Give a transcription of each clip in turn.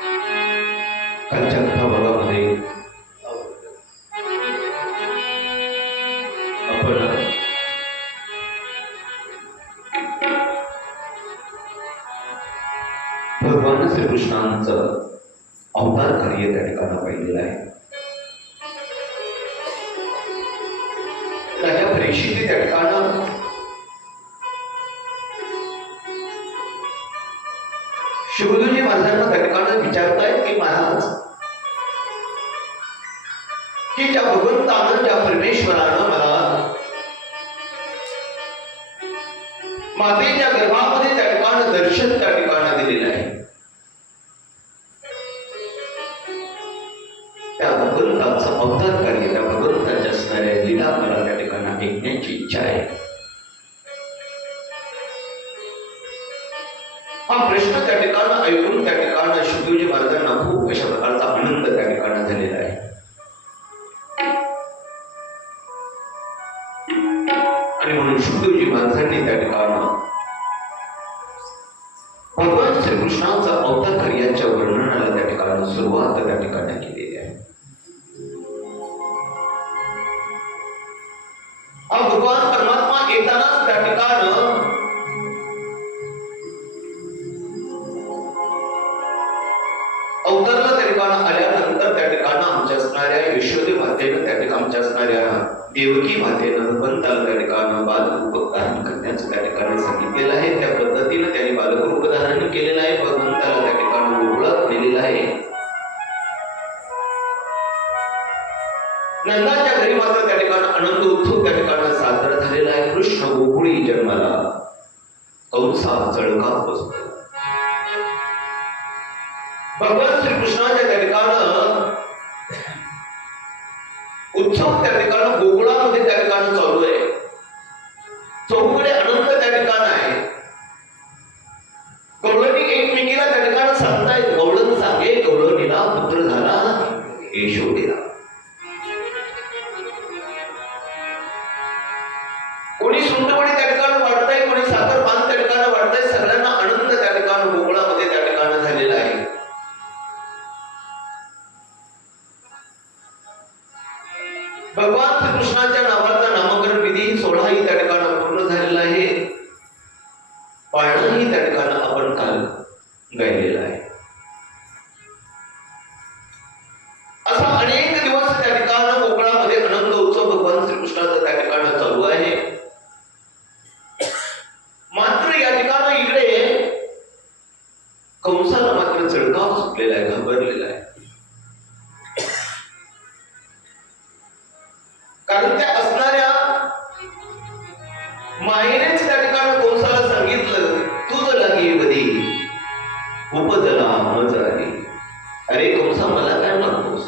कालच्या कथा भागामध्ये आपण भगवान श्रीकृष्णांचं अवतार कार्य त्या ठिकाणी पाहिलेलं आहे. राजा परीक्षित त्या ठिकाणं शिवजी महाराजांना त्या ठिकाणी विचारतायत की महाराज, की ज्या भगवंतानं ज्या परमेश्वरानं मला मातेच्या गर्भामध्ये त्या ठिकाणी दर्शन त्या ठिकाणी दिलेलं आहे, त्या भगवंताचं अवतार कार्य, त्या भगवंताच्या असणाऱ्या लीला मला त्या ठिकाणी ऐकण्याची इच्छा आहे. हा प्रश्न त्या ठिकाणी ऐकून त्या ठिकाणी शिवजी महाराजांना खूप अशा प्रकारचा आनंद त्या ठिकाणी झालेला आहे. आणि म्हणून शिवजी महाराजांनी त्या ठिकाणी भगवान श्रीकृष्णाचा अवतार कार्याच्या वर्णनाला त्या ठिकाणी सुरुवात त्या ठिकाणी केलेली आहे. हा भगवान परमात्मा येतानाच त्या ठिकाणी अवतरला त्या ठिकाणी आल्यानंतर त्या ठिकाणी आमच्या असणाऱ्या यशोदे मातेनं त्या ठिकाणी आमच्या असणाऱ्या देवकी मातेनं भगवंताला त्या ठिकाणी बालरूप धारण करण्याचं त्या ठिकाणी सांगितलेलं आहे. त्या पद्धतीनं त्यांनी बालरूप धारण केलेलं आहे. भगवंताला त्या ठिकाणी गोकुळात नेलेलं आहे. नंदाच्या घरी मात्र त्या ठिकाणी आनंद उत्सव त्या ठिकाणी साजरा झालेला आहे. कृष्ण गोकुळी जन्माला कंसा चळकात बसतो. भगवान श्रीकृष्णाच्या त्या ठिकाणी उत्सव त्या ठिकाणी गोकुळामध्ये त्या ठिकाणी चालू आहे. चौकडे आनंद त्या ठिकाणी आहे. गवळणी एकमेकीला त्या ठिकाणी सांगतायत, गवळण सांगे गवळणीला पुत्र झाला यशोदेला. कोणी सुंदरपणे त्या ठिकाणी वाटताय, कोणी साखर पान त्या ठिकाणी वाटताय. सगळ्यांना आनंद त्या ठिकाणी गोकुळामध्ये त्या ठिकाणी झालेला आहे. भगवान श्रीकृष्णाच्या नावाचा नामकरण विधी सोहळाही त्या ठिकाणी पूर्ण झालेला आहे. पाळणंही त्या ठिकाणी आपण काल गायलेला आहे. असा अनेक दिवस त्या ठिकाणी गोकुळामध्ये आनंद उत्सव भगवान श्रीकृष्णाचा त्या ठिकाणी चालू आहे. मात्र या ठिकाणी इकडे कंसाला मात्र चळकाव सुटलेला आहे, घाबरलेला आहे. कारण त्या असणाऱ्या मायेनेच त्या ठिकाणी कंसाला सांगितलं, तुझ लागी बधी उपजला मजराली. अरे कंसा, मला काय म्हणतोस?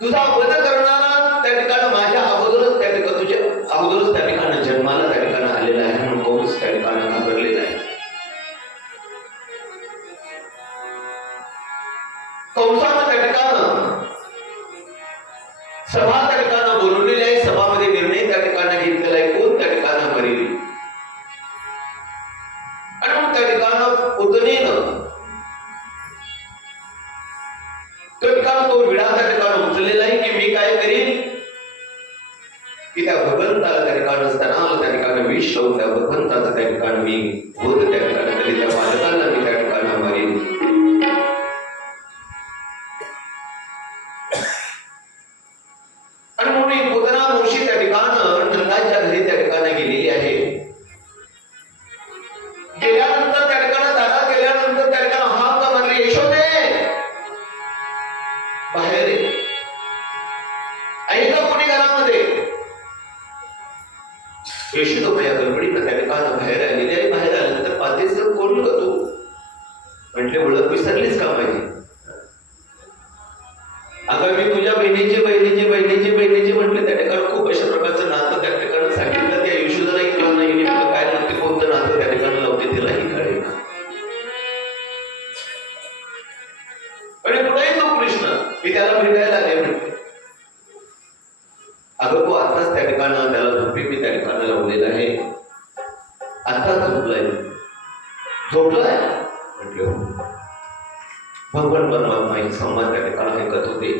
तुझा वध करणारा त्या ठिकाणी माझ्या अगोदरच त्या ठिकाणी तुझ्या अगोदरच त्या ठिकाणी जन्माला त्या ठिकाणी आलेला आहे. म्हणून कंस त्या ठिकाणी घाबरलेला आहे. कंसानं त्या ठिकाणी सभा त्या ठिकाणी बोलवलेली आहे. सभामध्ये निर्णय त्या ठिकाणी घेतलेला आहे, कोण त्या ठिकाणी मरेल. आणि मग त्या ठिकाणी पुतणीनं त्या ठिकाणी तो विडा त्या ठिकाणी उचललेला आहे की मी काय करीन, की त्या भगवंताला त्या ठिकाणी स्तनाला त्या ठिकाणी विष लावून त्या भगवंताचा त्या ठिकाणी मी बोध त्या ठिकाणी तरी त्या बालकांना मी त्या ठिकाणी मरेन. आणि म्हणून पुतना मोशी त्या ठिकाणी नंदाच्या घरी त्या ठिकाणी गेलेली आहे. गेल्यानंतर त्या ठिकाणी दारात गेल्यानंतर त्या ठिकाणी हाक मारली, यशोदे बाहेर ये. ऐका कोणी घरामध्ये? यशोदोबाई गडबडीनं त्या ठिकाणी बाहेर आलेली आहे. बाहेर आल्यानंतर पाहतेस कोण ग तू? म्हटले, ओळख विसरलीस का माझी? अगं मी तुझ्या बहिणीची बहिणीची बहिणीची बहिणीची म्हटले. त्या ठिकाणी खूप अशा प्रकारचं नातं त्या ठिकाणी सांगितलं. त्या यशोदालाही कळलं नाही नेमकं काय नव्हते, कोणतं नातं त्या ठिकाणी लावते तिलाही कळेल. आणि कुठेही तो कृष्ण, मी त्याला भेटायला आले म्हणते. अगं तो आताच त्या ठिकाणी त्याला झोपी मी त्या ठिकाणी लावलेलं आहे. आता झोपलाय. झोपलाय म्हटलं. भगवान परमात्मा ही संवाद त्या ठिकाणी ऐकत होते.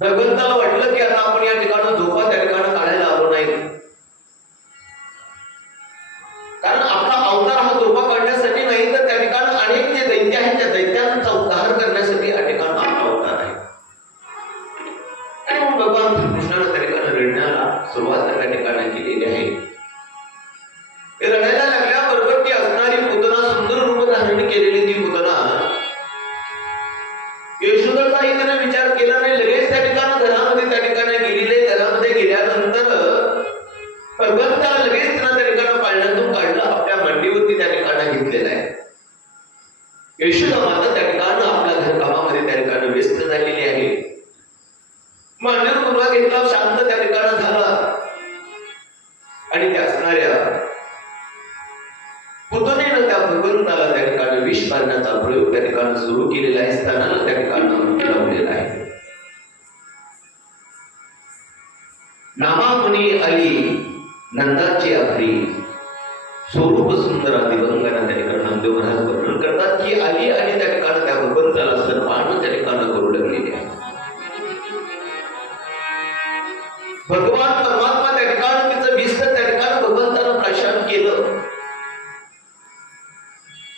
भगवंताला वाटलं की आता आपण या ठिकाणी झोपा त्या ठिकाणी काढायला आलो नाही, कारण आपला अवतार हा झोपा काढण्यासाठी नाही, तर त्या ठिकाणी अनेक जे दैत्य आहेत त्या दैत्यांचा उद्धार करण्यासाठी या ठिकाणी आपला अवतार आहे. आणि मग भगवान श्रीकृष्णाने त्या ठिकाणी रडण्याला सुरुवात त्या ठिकाणी केलेली आहे. ते रडायला लागल्याबरोबर ती असणारी पुतना, सुंदर रूप धारण केलेली ती पुतना, यशोदाचाही त्याने विचार केला नाही. लगेच त्या ठिकाणी घरामध्ये त्या ठिकाणी गेलेले. घरामध्ये गेल्यानंतर भगवंताला लगेच त्यांना त्या ठिकाणी पाळण्यातून काढलं, आपल्या मांडीवरती त्या ठिकाणी घेतलेला आहे. यशोदा माता त्या ठिकाणी आपल्या घरकामामध्ये त्या ठिकाणी व्यस्त झालेली आहे. मांडीवर मुलगा घेतला, शांत त्या ठिकाणी झाला आणि त्या असणाऱ्या पुतणेनं त्या भगवंताला त्या ठिकाणी विष मारण्याचा प्रयोग त्या ठिकाणी सुरू केलेला आहे. स्तनाला त्या ठिकाणी लावलेला आहे. नामामुनी आली नंदाची आखरी, स्वरूप सुंदर दिवंगना त्या ठिकाणी नामदेव महाराज वर्णन करतात की आली आणि त्या ठिकाणी त्या भगवंताला स्तनपान त्या ठिकाणी करू लागलेले आहे. भगवान परमात्मा त्या ठिकाणी तिचं भिस्त त्या ठिकाणी भगवंतानं प्राशन केलं.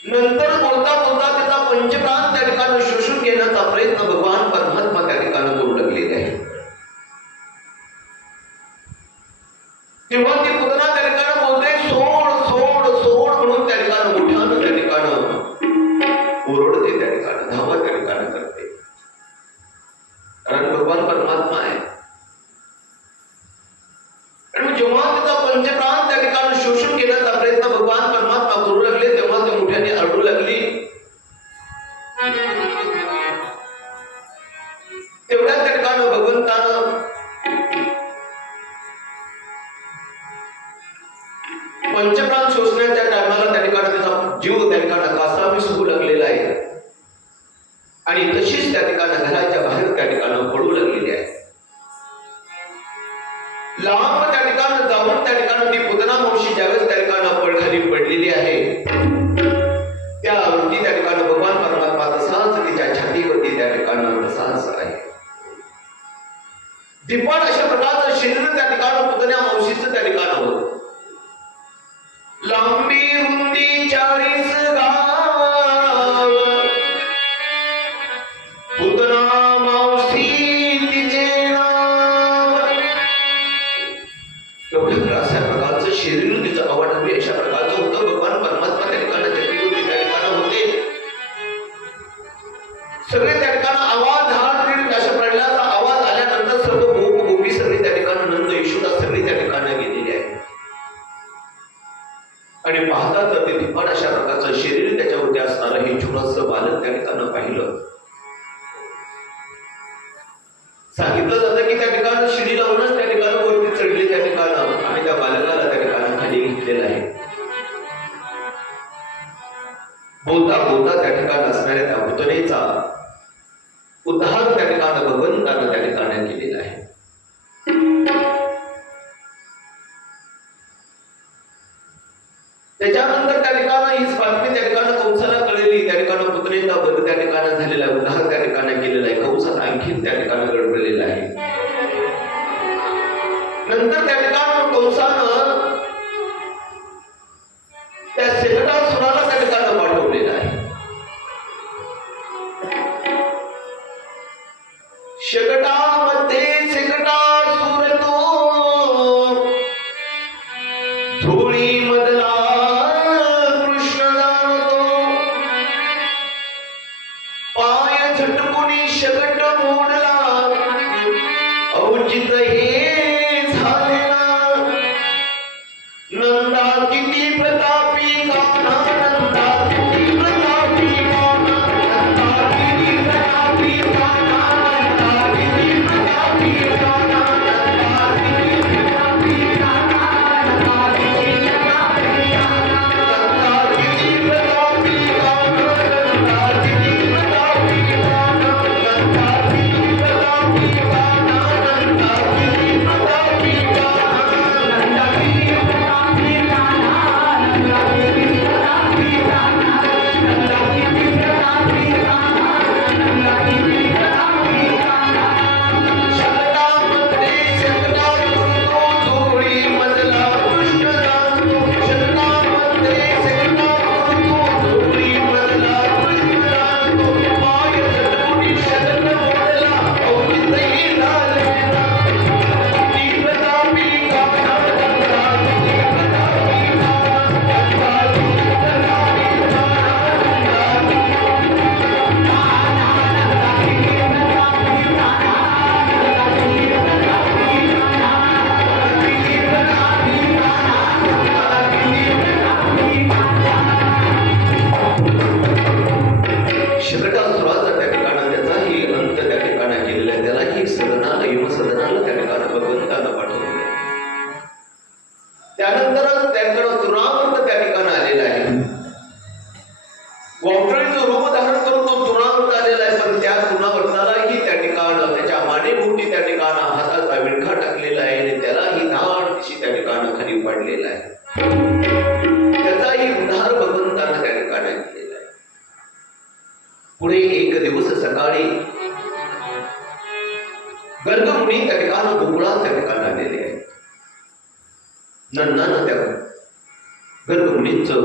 नंतर बोलता बोलता तिचा पंचप्राण त्या ठिकाणी शोषून घेण्याचा प्रयत्न भगवान परमात्मा त्या ठिकाणी करू लागलेले आहे. तेव्हा ती पुतना त्या ठिकाणी बोलते सोड सोड सोड म्हणून त्या ठिकाणी मोठ्यानं त्या ठिकाणी ओरडते, त्या ठिकाणी धावा त्या ठिकाणी करते. कारण भगवान परमात्मा आहे. आणि जेव्हा तिचा पंचप्राण त्या ठिकाणी शोषून घेण्याचा प्रयत्न भगवान परमात्मा करू लागले, तेव्हा ती मोठ्याने आरडू लागली. तेवढ्या त्या ठिकाणी भगवंतानं पंचप्राण शोषण्याच्या टायमाला त्या ठिकाणी त्याचा जीव त्या ठिकाणी कासावीस होऊ लागलेला आहे आणि तशीच त्या ठिकाणी घराच्या बाहेर त्या ठिकाणी पडू लागलेली आहे. लांब त्या ठिकाणी जाऊन त्या ठिकाणी ती पुतना मावशी ज्यावेळेस त्या ठिकाणी पडखाली पडलेली आहे, त्यावरती त्या ठिकाणी भगवान परमात्मा तसाच तिच्या छातीवरती त्या ठिकाणी तसाच आहे. दिपण अशा प्रकारचं शरीर त्या ठिकाणी पुतण्या मावशीचं त्या ठिकाणी होतं. लांबी रुंदी 40 गाव, पुतना मावशी तिचे नाव. अशा प्रकारचं शरीर तिचं अवाढव्य अशा प्रकारचं होतं. भगवान परमात्मा त्या ठिकाणी छातीवरती त्या ठिकाणी होते. सगळे त्या ठिकाणी आवाज हाड अशा प्रकारचा आवाज आल्यानंतर सर्व गोप गोपी सगळी त्या ठिकाणी नंद यशोदा सगळी त्या ठिकाणी गेलेली आहे. आणि पाहतात तर ते पण अशा प्रकारचं शरीर त्याच्यावरती असणारं हे छोटंसं बालक त्या ठिकाणी पाहिलं. सांगितलं जातं की त्या ठिकाणी शिडी लावूनच त्या ठिकाणी वरती चढले त्या ठिकाणी आणि त्या बालकाला त्या ठिकाणी खाली घेतलेलं आहे. बोलता बोलता त्या ठिकाणी असणाऱ्या त्या पुतणेचा उद्धार त्या ठिकाणी भगवंतानं त्या ठिकाणी केलेला आहे. त्याच्यानंतर त्या ठिकाणी हीच बातमी त्या ठिकाणी कंसाला कळलेली. त्या ठिकाणी पुतणेचा वध त्या ठिकाणी झालेला आहे, उद्धार त्या ठिकाणी केलेला आहे. कंसात आणखीन त्या ठिकाणी गडबडलेला आहे. नंतर त्या ठिकाणी कंसानं त्या शेकटासुराला त्या ठिकाणी पाठवलेला आहे. शेकटामध्ये शेकटासुर तो धुळी मधला कृष्ण जाणतो. पाय झटकुनी शेकट मोडला, औचित हे झालेला. नंदा किती प्रतापी गाणा मुनींचं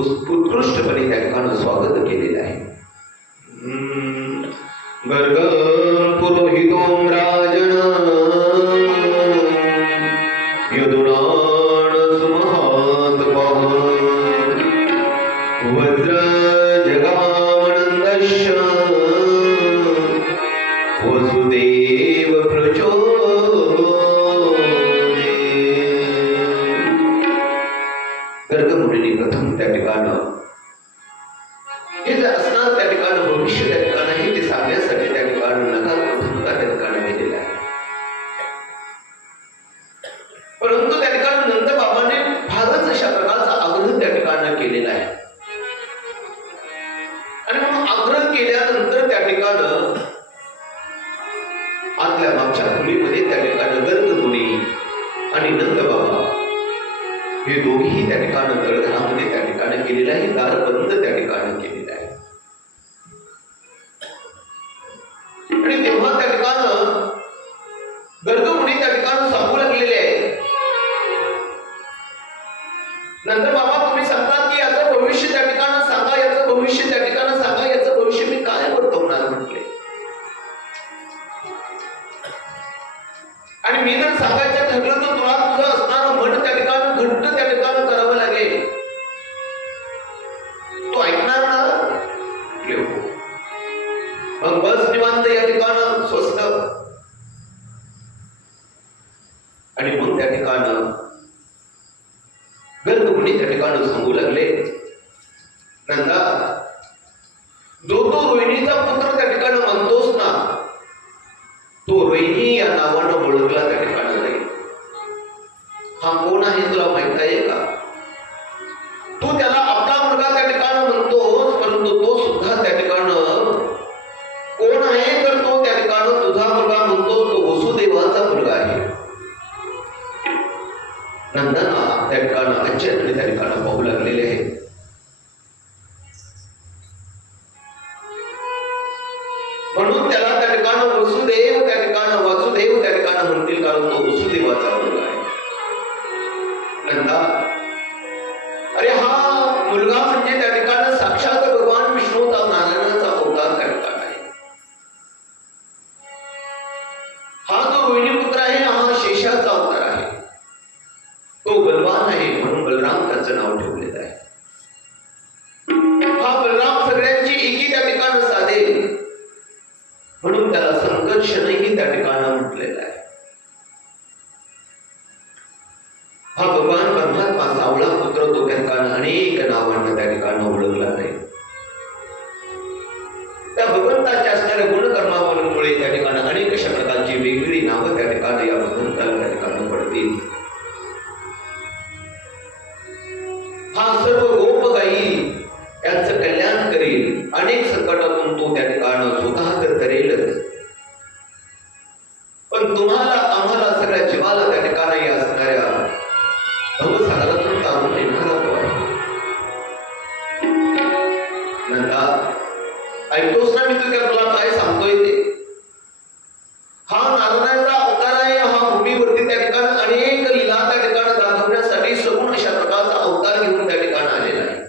उत्कृष्टपणे त्या ठिकाणी स्वागत केलेलं आहे. गर्ग पुरोहितों राजन यदुराण सुमहात वज्र जगामनंदश वसुदेव गर्ग मुनींनी प्रथम त्या ठिकाणं हे जर असणार त्या ठिकाणं भविष्य त्या ठिकाणं हे ते सांगण्यासाठी त्या ठिकाणं नका त्या ठिकाणं दिलेला आहे. परंतु त्या ठिकाणी नंद बाबाने फारच अशा प्रकारचा आग्रह त्या ठिकाणं केलेला आहे. आणि म्हणून आग्रह केल्यानंतर त्या ठिकाणं आतल्या मागच्या खोलीमध्ये त्या ठिकाणं गर्ग मुनी आणि नंद बाबा हे दोघेही त्या ठिकाणं तळघरामध्ये त्या ठिकाणं केलेलं आहे. दार बंद त्या ठिकाणं केलेलं आहे. आणि तेव्हा त्या ठिकाणं गर्ग मुनी त्या ठिकाणं सांगू लागलेले आहे, नंतर बाबा तुम्ही सांगतात की याचं भविष्य त्या ठिकाणं सांगा, याचं भविष्य त्या ठिकाणं सांगा, याचं भविष्य मी काय वर्तवणार म्हटले. आणि मी जर सांगायचं ठरलं तर तुला तुझं असणारं मन त्या ठिकाणं घट्ट त्या ठिकाणं करावं लागेल. तू ऐकणार ना? मग बस निवांत या ठिकाणं स्वस्त. आणि मग त्या ठिकाणं गर्ग मुनी त्या ठिकाणं सांगू लागले, नंदा जो तो रोहिणीचा पुत्र त्या ठिकाणं म्हणतोस ना, तो रोहिणी या नावानं ओळखला त्या ठिकाणं नाही. हा कोण आहे तुला माहित आहे का? तू त्याला आपला मुलगा त्या ठिकाणं म्हणतोस, परंतु तो सुद्धा त्या ठिकाणं कोण आहे तर तो त्या ठिकाणं तुझा मुलगा म्हणतोस तो वसुदेवाचा मुलगा आहे. नंदना त्या ठिकाणं आश्चर्याने त्या ठिकाणं पाहू लागलेले आहे. म्हणून त्याला त्या ठिकाणं वसुदेव त्या ठिकाणं वासुदेव त्या ठिकाणं म्हणतील, कारण तो वसुदेवाचा मुलगा आहे. नंदा अरे हा मुलगा म्हणजे त्या ठिकाणं साक्षात भगवान विष्णूचा नारायणाचा अवतार त्या ठिकाण आहे. हा जो रोहिणी पुत्र आहे हा शेषाचा अवतार आहे. तो बलवान आहे म्हणून बलराम त्याचं नाव ठेवलेलं आहे. हा बलराम सगळ्यांची एकी त्या ठिकाणं साधेल म्हणून त्याला संकर्षणही त्या ठिकाणं म्हटलेलं आहे. हा भगवान परमात्मा सावळा पुत्र तो त्या ठिकाणं अनेक नावांना त्या ठिकाणं ओळखला नाही. त्या भगवंताच्या असणाऱ्या गुणकर्मावलीमुळे त्या ठिकाणं अनेक अशा प्रकारची वेगवेगळी नावं त्या ठिकाणी या भगवंताला त्या ठिकाणं पडतील. हा सर्व गोपगाई यांचं कल्याण करेल. अनेक संकटातून तो त्या ठिकाणं स्वतः तर करेलच, पण तुम्हाला आम्हाला सगळ्या जीवाला त्या ठिकाणी असणाऱ्या भवसागरातून तारून येणारा तो आहे. नंदा ऐकतोस ना मी तुला काय सांगतोय ते? हा नारायणाचा अवतार आहे. हा भूमीवरती त्या ठिकाणी अनेक लीला त्या ठिकाणी दाखवण्यासाठी सगुण अशा प्रकारचा अवतार घेऊन त्या ठिकाणी आलेला आहे.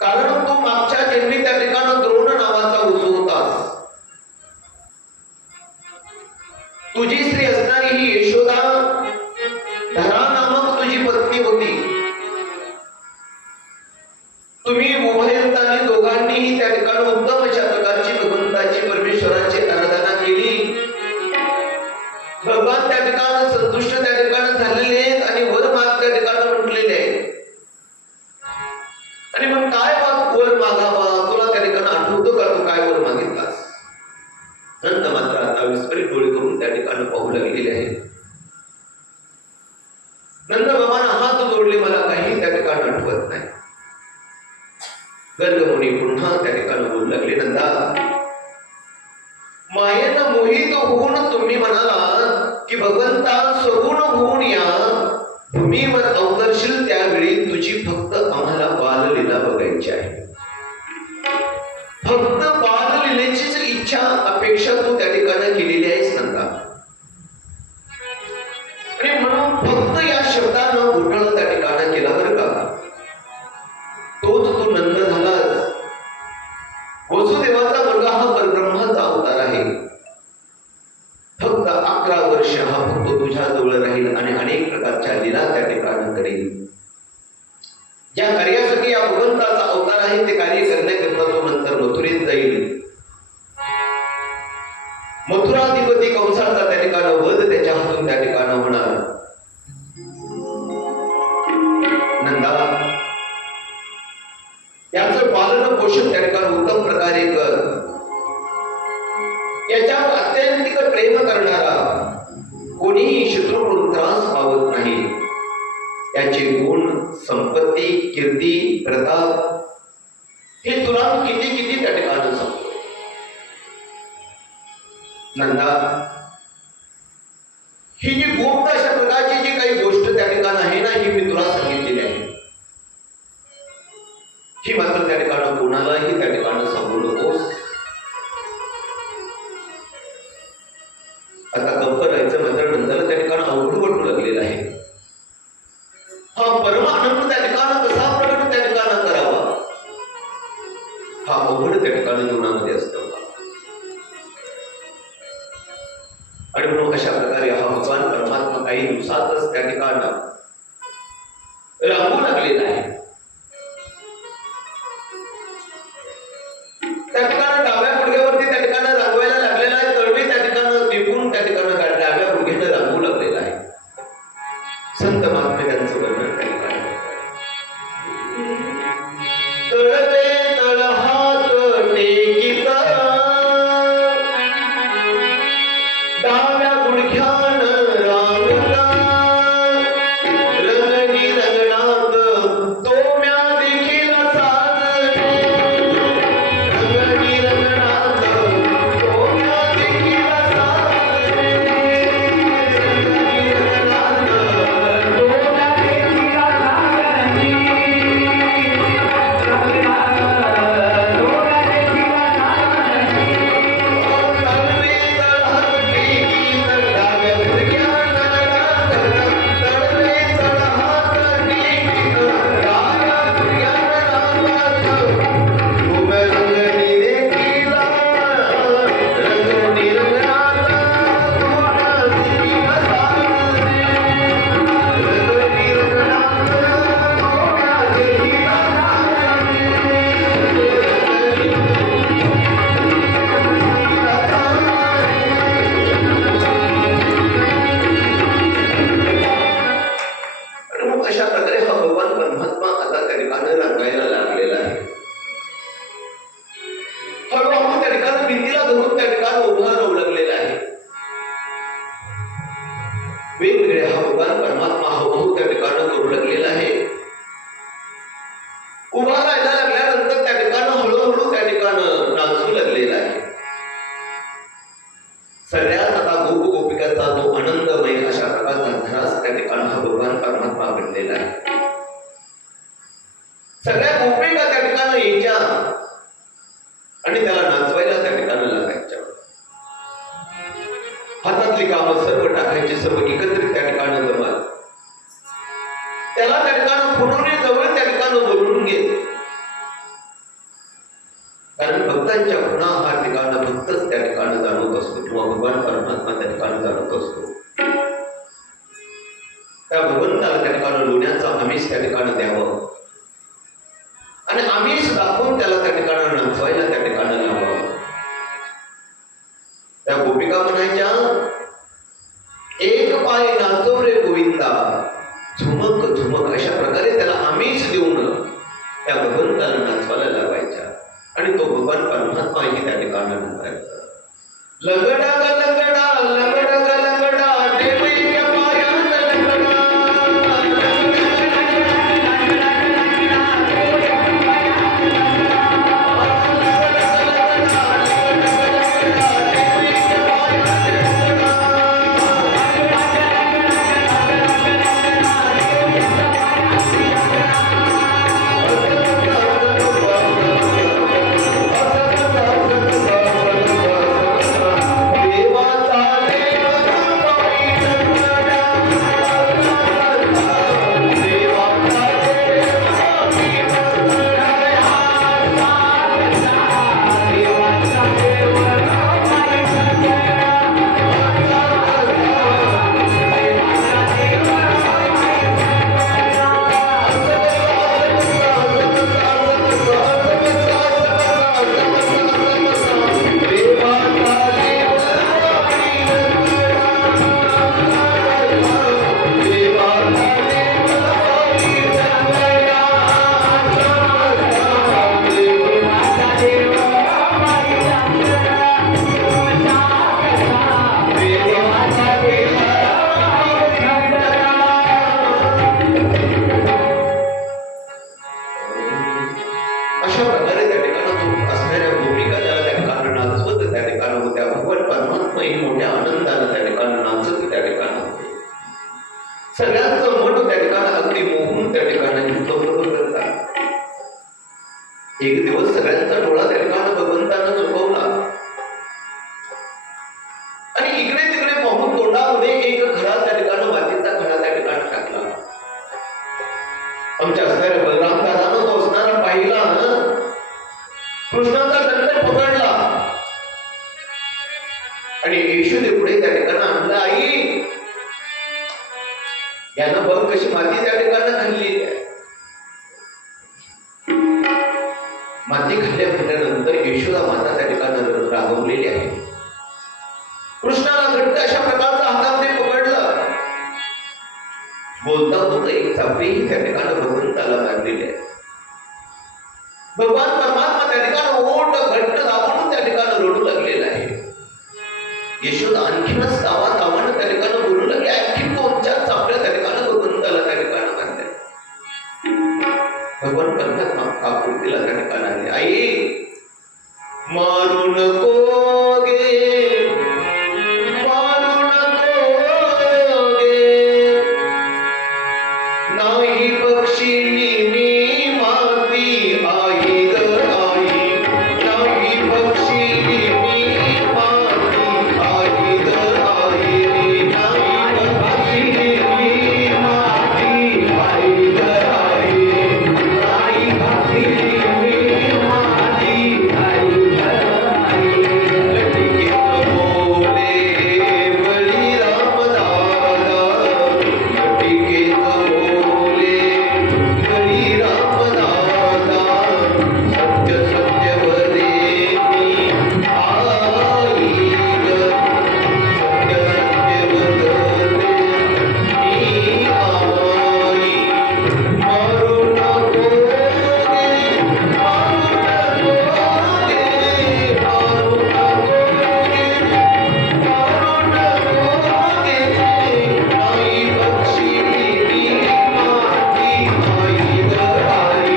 कारण तो मागच्या जन्मी त्या ठिकाणी द्रोण नावाचा उसू होतास. तुझी स्त्री असणारी ही यशोदा धरा नामक तुझी पत्नी होती. तुम्ही उभयंतांनी दोघांनीही त्या ठिकाणी उत्तम अशा प्रकारची भगवंताची परमेश्वराची आराधना केली. भगवान त्या ठिकाणी संतुष्ट त्या ठिकाणी झालेले आहेत आणि वर माग त्या ठिकाणी म्हटलेले आहेत. आणि मग काय वर मागावा तुला त्या ठिकाणी आठवतो का तू काय वर मागितलास? नंद मात्र आता विस्फोरित डोळे करून त्या ठिकाणी पाहू लागलेले आहे. नंद बाबांना हात जोडले, मला काही त्या ठिकाणी आठवत नाही. गर्ग मुनी पुन्हा त्या ठिकाणी बोलू लागले, नंदा मायेनं मोहित होऊन तुम्ही म्हणाला की भगवंता सगुण होऊन या भूमीवर अवतरशील त्यावेळी तुझी फक्त आम्हाला बाललीला बघायची आहे. फक्त बाललीलेचीच इच्छा अपेक्षा तू त्या ठिकाणी केलेली आहेस नंदा. आणि म्हणून फक्त ज्या कार्यासाठी या भगवंताचा अवतार आहे ते कार्य करण्याकरता तो नंतर मथुरेत जाईल. मथुराधिपती कंसाचा त्या ठिकाणी वध त्याच्या हातून त्या ठिकाणी होणार. नंदा याचं पालन पोषण त्या ठिकाणी उत्तम प्रकारे कर. याच्यावर अत्यंतिक प्रेम करणारा कोणीही शत्रूकडून त्रास पावत नाही. याचे गुण, संपत्ती, कीर्ती, प्रताप हे तुला किती किती त्या ठिकाणी सांगतो. नंदा ही जी गुप्त अशा प्रकारची जी काही गोष्ट त्या ठिकाणी आहे ना, ही मी तुला सांगितलेली आहे. ही मात्र त्या ठिकाणी कोणालाही त्या ठिकाणी सांगू नकोस. आता गप्प राहायचं मात्र नंतर त्या ठिकाणी अवघड वाटू लागलेलं आहे. हा परमानंद त्या ठिकाणी कसा प्रकट त्या ठिकाणी करावा, हा अवघड त्या ठिकाणी जीवनामध्ये असतो. आणि म्हणून अशा प्रकारे हा भगवान परमात्मा काही दिवसातच त्या ठिकाणी राहू लागलेला आहे. त्या ठिकाणी डाव्या गुडघ्यावरती त्या ठिकाणी रांगवायला लागलेला आहे. तळवी त्या ठिकाणी टिपून त्या ठिकाणी डाव्या गुडघ्याने रांगवू लागलेला आहे. संत महात्मे त्यांचं वर्णन त्या ठिकाणी तळवे तळ हात टेकिता डाव्या गुडघ्यान रांगता रंगणी रंगणात तोम्या देखील साजणे. रंगणी रंगणात तोम्या देखील साजणे. रंगणी रंगणात तोम्या देखील साजणे. अशा प्रकारे हा भगवान परमात्मा आता त्या ठिकाणी रंगायला लागलेला आहे. हळूहळू त्या ठिकाणी भिंतीला धरून त्या ठिकाणी उभा राहू लागलेला आहे. वेगवेगळे हा भगवान परमात्मा हळूहळू त्या ठिकाणी करू लागलेला आहे. उभा राहायला लागल्यानंतर त्या ठिकाणी हळूहळू त्या ठिकाणी नाचू लागलेला आहे. सगळ्यात आता गोप गोपिकाचा जो आनंदमय अशा प्रकारचा धरास त्या ठिकाणी हा भगवान परमात्मा बनलेला आहे. सगळ्या गोपिका त्या ठिकाणी यायच्या आणि त्याला नाचवायला त्या ठिकाणी लागायच्या. हातातली कामं सर्व टाकायची, सर्व एकत्रित त्या ठिकाणी जमाल. त्याला त्या ठिकाणी पुनवणी जवळ त्या ठिकाणी बोलवून घे. कारण भक्तांच्या गुणा हा ठिकाण भक्तच त्या ठिकाणी जाणवत असतो किंवा भगवान परमात्मा त्या ठिकाणी जाणवत असतो. त्या भगवंताला त्या ठिकाणी लोण्याचा आमिष त्या ठिकाणी द्यावं आणि आमिष दाखवून त्याला त्या ठिकाणी नाचवायला त्या ठिकाणी लावावं. त्या गोपिका म्हणायच्या, एक पाय नाचव रे गोविंदा, झुमक झुमक अशा प्रकारे त्याला आमिष देऊन त्या भगवंताला नाचवायला लावायच्या. आणि तो भगवान परमात्मा ही त्या ठिकाणी नाचायचा. लगडा ग लगडा लगडा ग लगडा देवीच्या पायात लगडा. म्हणून त्या ठिकाणी अगदी मोहून त्या ठिकाणी युद्ध करतात. एक दिवस सगळ्यांचा डोळा त्या ठिकाणी भगवंतानं चुकवला आणि इकडे तिकडे पाहून तोंडामध्ये एक खडा त्या ठिकाणी मातीचा खडा त्या ठिकाणी टाकला. आमच्या असणाऱ्या बलराम दादानं तो असणारा पाहिला, कृष्णाचा दंड पकडला आणि येशूने पुढे त्या ठिकाणी आणलं. आई, यानं बघ कशी माती त्या ठिकाणी खाल्ली आहे. माती खाल्ल्यानंतर यशोदा माता त्या ठिकाणी रागवलेली आहे. कृष्णाला घट्ट अशा प्रकारचा हातामध्ये पकडलं. बोलता बोलता एक चापडीही त्या ठिकाणी भगवंताला मारलेली आहे. भगवान परमात्मा त्या ठिकाणी ओठ घट्ट दाबून त्या ठिकाणी रडू लागलेला आहे. यशोदा आणखीनच तावानं त्या ठिकाणी बोलू लागली. आणखीन 2-4 चापड्या त्या ठिकाणी भगवंताला त्या ठिकाणी मारल्या. भगवान परमात्मा आकृतीला त्या ठिकाणी आले. आई, मारू नको गे, मारू नको गे, नाही पक्षी मी माती आई ग आई, नाही पक्षी मी माती आई ग आई, नाही पक्षी मी माती आई ग आई, नाही पक्षी मी माती आई ग आई. लटिकेत बोले बळीराम दादा, लटिकेत बोले बळीराम दादा, सत्य सत्य वदे मी आई ग, सत्य सत्य वदते मी आई. मारू नको गे, मारू नको गे, मारू नको गे, मारू नको गे, नाही पक्षी मी माती आई ग आई,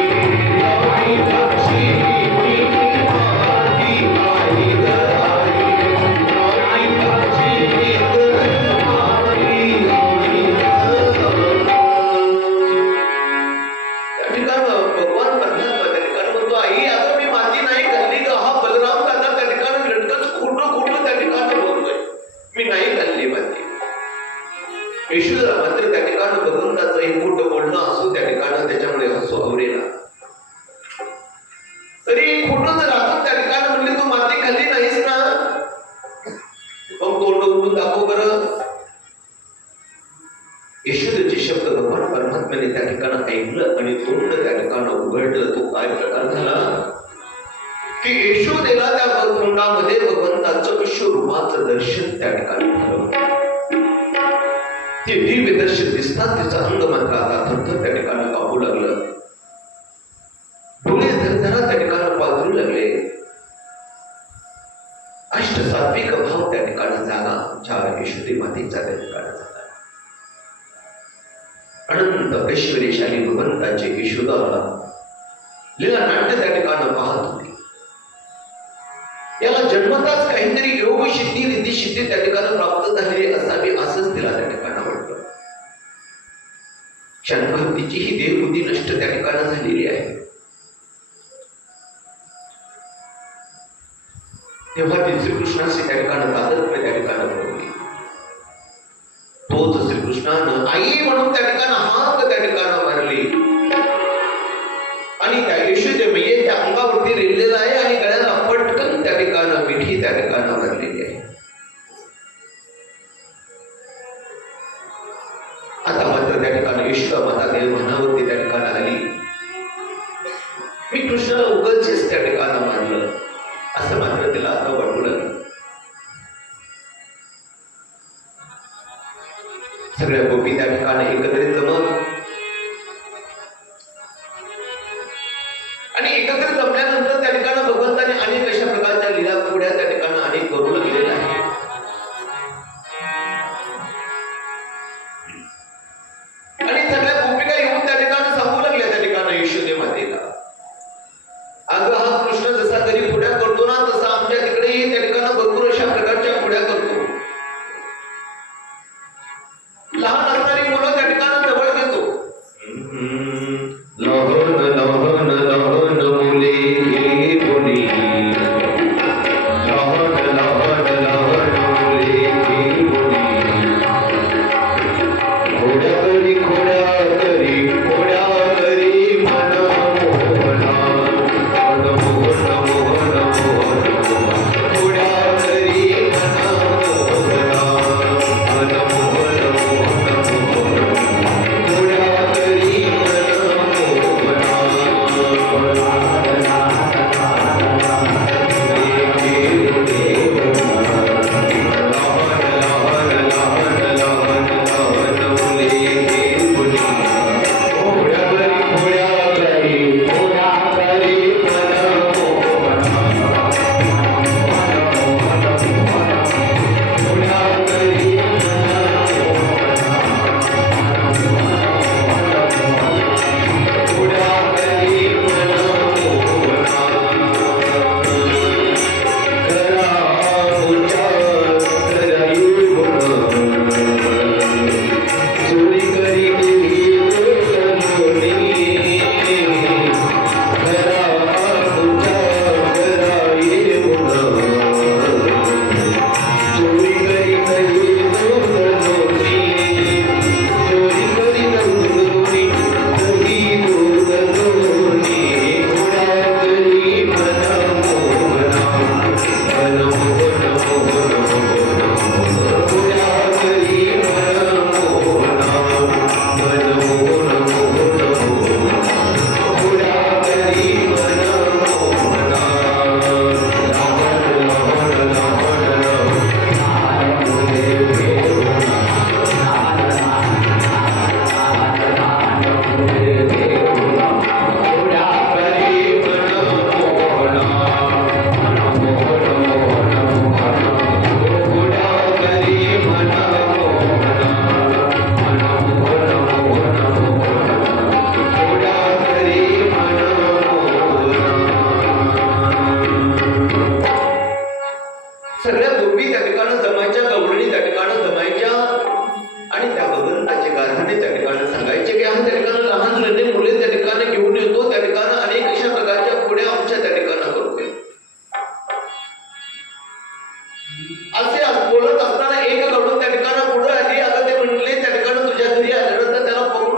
नाही पक्षी मी माती आई ग आई, नाही पक्षी मी त्या ठिकाणी भगवान परमात्मा त्या ठिकाणी म्हणतो, आई आता मी माती नाही खाल्ली ग. हा बलराम दादा त्या ठिकाणी लटकच खोटं त्या ठिकाणी बोलतोय, मी नाही खाल्ली माती. येशूला मात्र त्या ठिकाणी भगवंताचं हे खोटं बोलणं असो त्या ठिकाणी त्याच्यामुळे हसू आवरेला. तरी खोटं जर आपण त्या ठिकाणी म्हणले तू माती खाल्ली नाहीस ना, मग तोंड उघडून दाखव बरं. येशूचे शब्द भगवान परमात्म्याने त्या ठिकाणी ऐकलं आणि तोंड त्या ठिकाणी उघडलं. तो काय प्रकार झाला की येशूदेला त्या तोंडामध्ये भगवंताचं विश्वरूपाचं दर्शन त्या ठिकाणी झालं. ते दिव्य दर्शन दिसतात, तिचं अंग मात्र आता थरथर त्या ठिकाणी कापू लागलं. डोळे झरझरा त्या ठिकाणी पाजरू लागले. अष्ट सात्विक भाव त्या ठिकाणी झाला. ज्या येशूदी मातेचा त्या ठिकाणी झाला. अनंत ऐश्वर्यशाली भगवंताचे यशोदा लीला नाट्य त्या ठिकाणी पाहत होती. याला जन्मताच काहीतरी योग सिद्धी रिद्धी सिद्धी त्या ठिकाणी प्राप्त झालेली असावी असंच तिला त्या ठिकाणी वाटतं. क्षणभर तिची ही देहबुद्धी नष्ट त्या ठिकाणी झालेली आहे. तेव्हा ती श्रीकृष्णाशी त्या ठिकाणी तादत्म्य त्या ठिकाणी बोलली. तोच श्रीकृष्णानं आई म्हणून त्या ठिकाणी हाक त्या ठिकाणी मारली आणि त्या यशोदे म्हणजे त्या अंगावरती रेललेला आहे आणि गळ्याला पटकन त्या ठिकाणी मिठी त्या ठिकाणी मारलेली आहे. आता मात्र त्या ठिकाणी यशोदा माता देवभानावरती त्या ठिकाणी आली. मी कृष्णाला उगाचच त्या ठिकाणी मारलं असं मात्र तिला आता वाटू लागलं. सगळ्या गोपी त्या ठिकाणी एकत्रित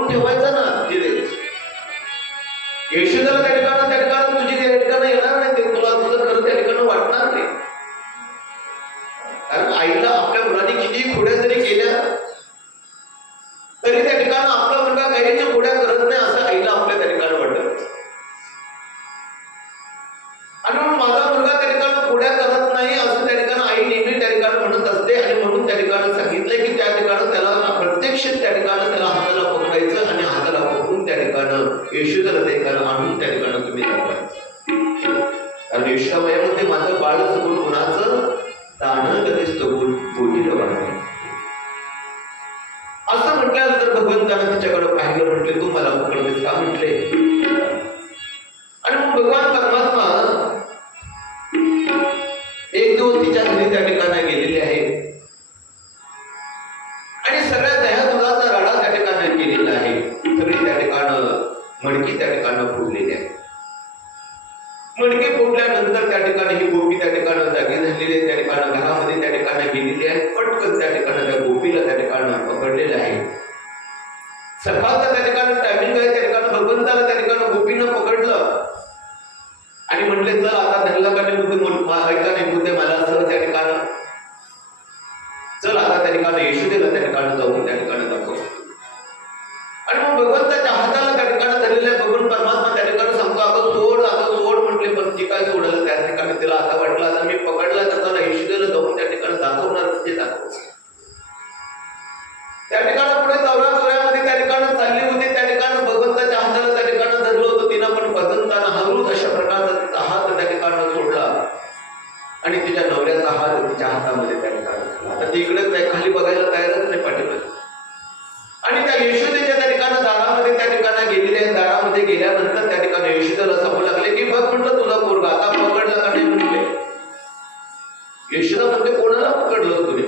म्हणून ठेवायचं ना तिथे. यशोदाला त्या ठिकाणी तुझी त्या ठिकाणी येणार नाही, ते तुला तुझं खरं त्या ठिकाणी वाटणार नाही. कारण आईला आपल्या मुलांनी किती खोड्या जरी केल्या तरी त्या ठिकाणी आपला मुलगा काहीच्या खोड्या करत नाही असं आईला आपल्या त्या ठिकाणी वाटत. आणि म्हणून माझा मुलगा त्या ठिकाणी खोड्या करत नाही असं त्या ठिकाणी आई नेहमी त्या ठिकाणी म्हणत असते. आणि म्हणून त्या ठिकाणी सांगितलंय की त्या ठिकाणी त्याला प्रत्यक्ष त्या ठिकाणी त्याला हाताला पकडायचं आणि हाताला पकडून त्या ठिकाणी यशोदाला त्या ठिकाणी आणून त्या ठिकाणी तुम्ही दाखवायचं. कारण यशोदा वयामध्ये माझं बाळ सगळं कुणाचं दाणं कधीच तो बोटीला वाढलं असं म्हटल्यानंतर भगवंतानं तिच्याकडे पाहिलं, म्हटले तू मला पकडतेस का म्हटले. आणि मग भगवान परमात्मा एक दिवस तिच्या घरी त्या ठिकाणी गेलेले आहेत आणि सगळ्या दह्या दुधाचा राडा त्या ठिकाणी केलेला आहे. सगळी त्या ठिकाणी मडकी त्या ठिकाणी फोडलेली आहे. मडके फोडल्यानंतर त्या ठिकाणी ही गोपी त्या ठिकाणी जागी झालेली आहे. त्या ठिकाणी घरामध्ये त्या ठिकाणी गेलेली आहे. पटकन त्या ठिकाणी त्या गोपीला त्या ठिकाणी पकडलेलं आहे. सकाळचा त्या ठिकाणी टायमिंग आहे. त्या ठिकाणी भगवंताला त्या ठिकाणी गोपीनं पकडलं आणि म्हटले चल आता धरला निघून मला असं त्या ठिकाणी चल आता त्या ठिकाणी यशोदेला त्या ठिकाणी जाऊन त्या ठिकाणी दाखव. आणि मग भगवंताच्या हाताला त्या ठिकाणी धरलेल्या बघून परमात्मा त्या ठिकाणी सांगतो आता सोड म्हटले. पण ती काय सोडलं. त्या ठिकाणी तिला आता वाटलं आता मी पकडला तर यशोदेला जाऊन त्या ठिकाणी दाखवणार म्हणजे दाखव. त्या ठिकाणी पुढे चौऱ्यामध्ये त्या ठिकाणी चालली होती. त्या ठिकाणी भगवंताच्या हाताला त्या ठिकाणी धरलं होतं. तिनं पण भगवंतानं हळूच अशा प्रकारचा तिचा हात त्या ठिकाणी सोडला आणि तिच्या नवऱ्याचा हात तिच्या हातामध्ये त्या ठिकाणी. आता ती इकडे खाली बघायला तयारच नाही पाठीमध्ये. आणि त्या यशोदेच्या त्या ठिकाणी दारामध्ये त्या ठिकाणी गेलेले आहेत. दारामध्ये गेल्यानंतर त्या ठिकाणी यशोदेला सांगू लागले की बघ म्हटलं तुझा पोरगा आता पकडला का नाही म्हटले. यशोदा म्हणते कोणाला पकडलं तुम्ही.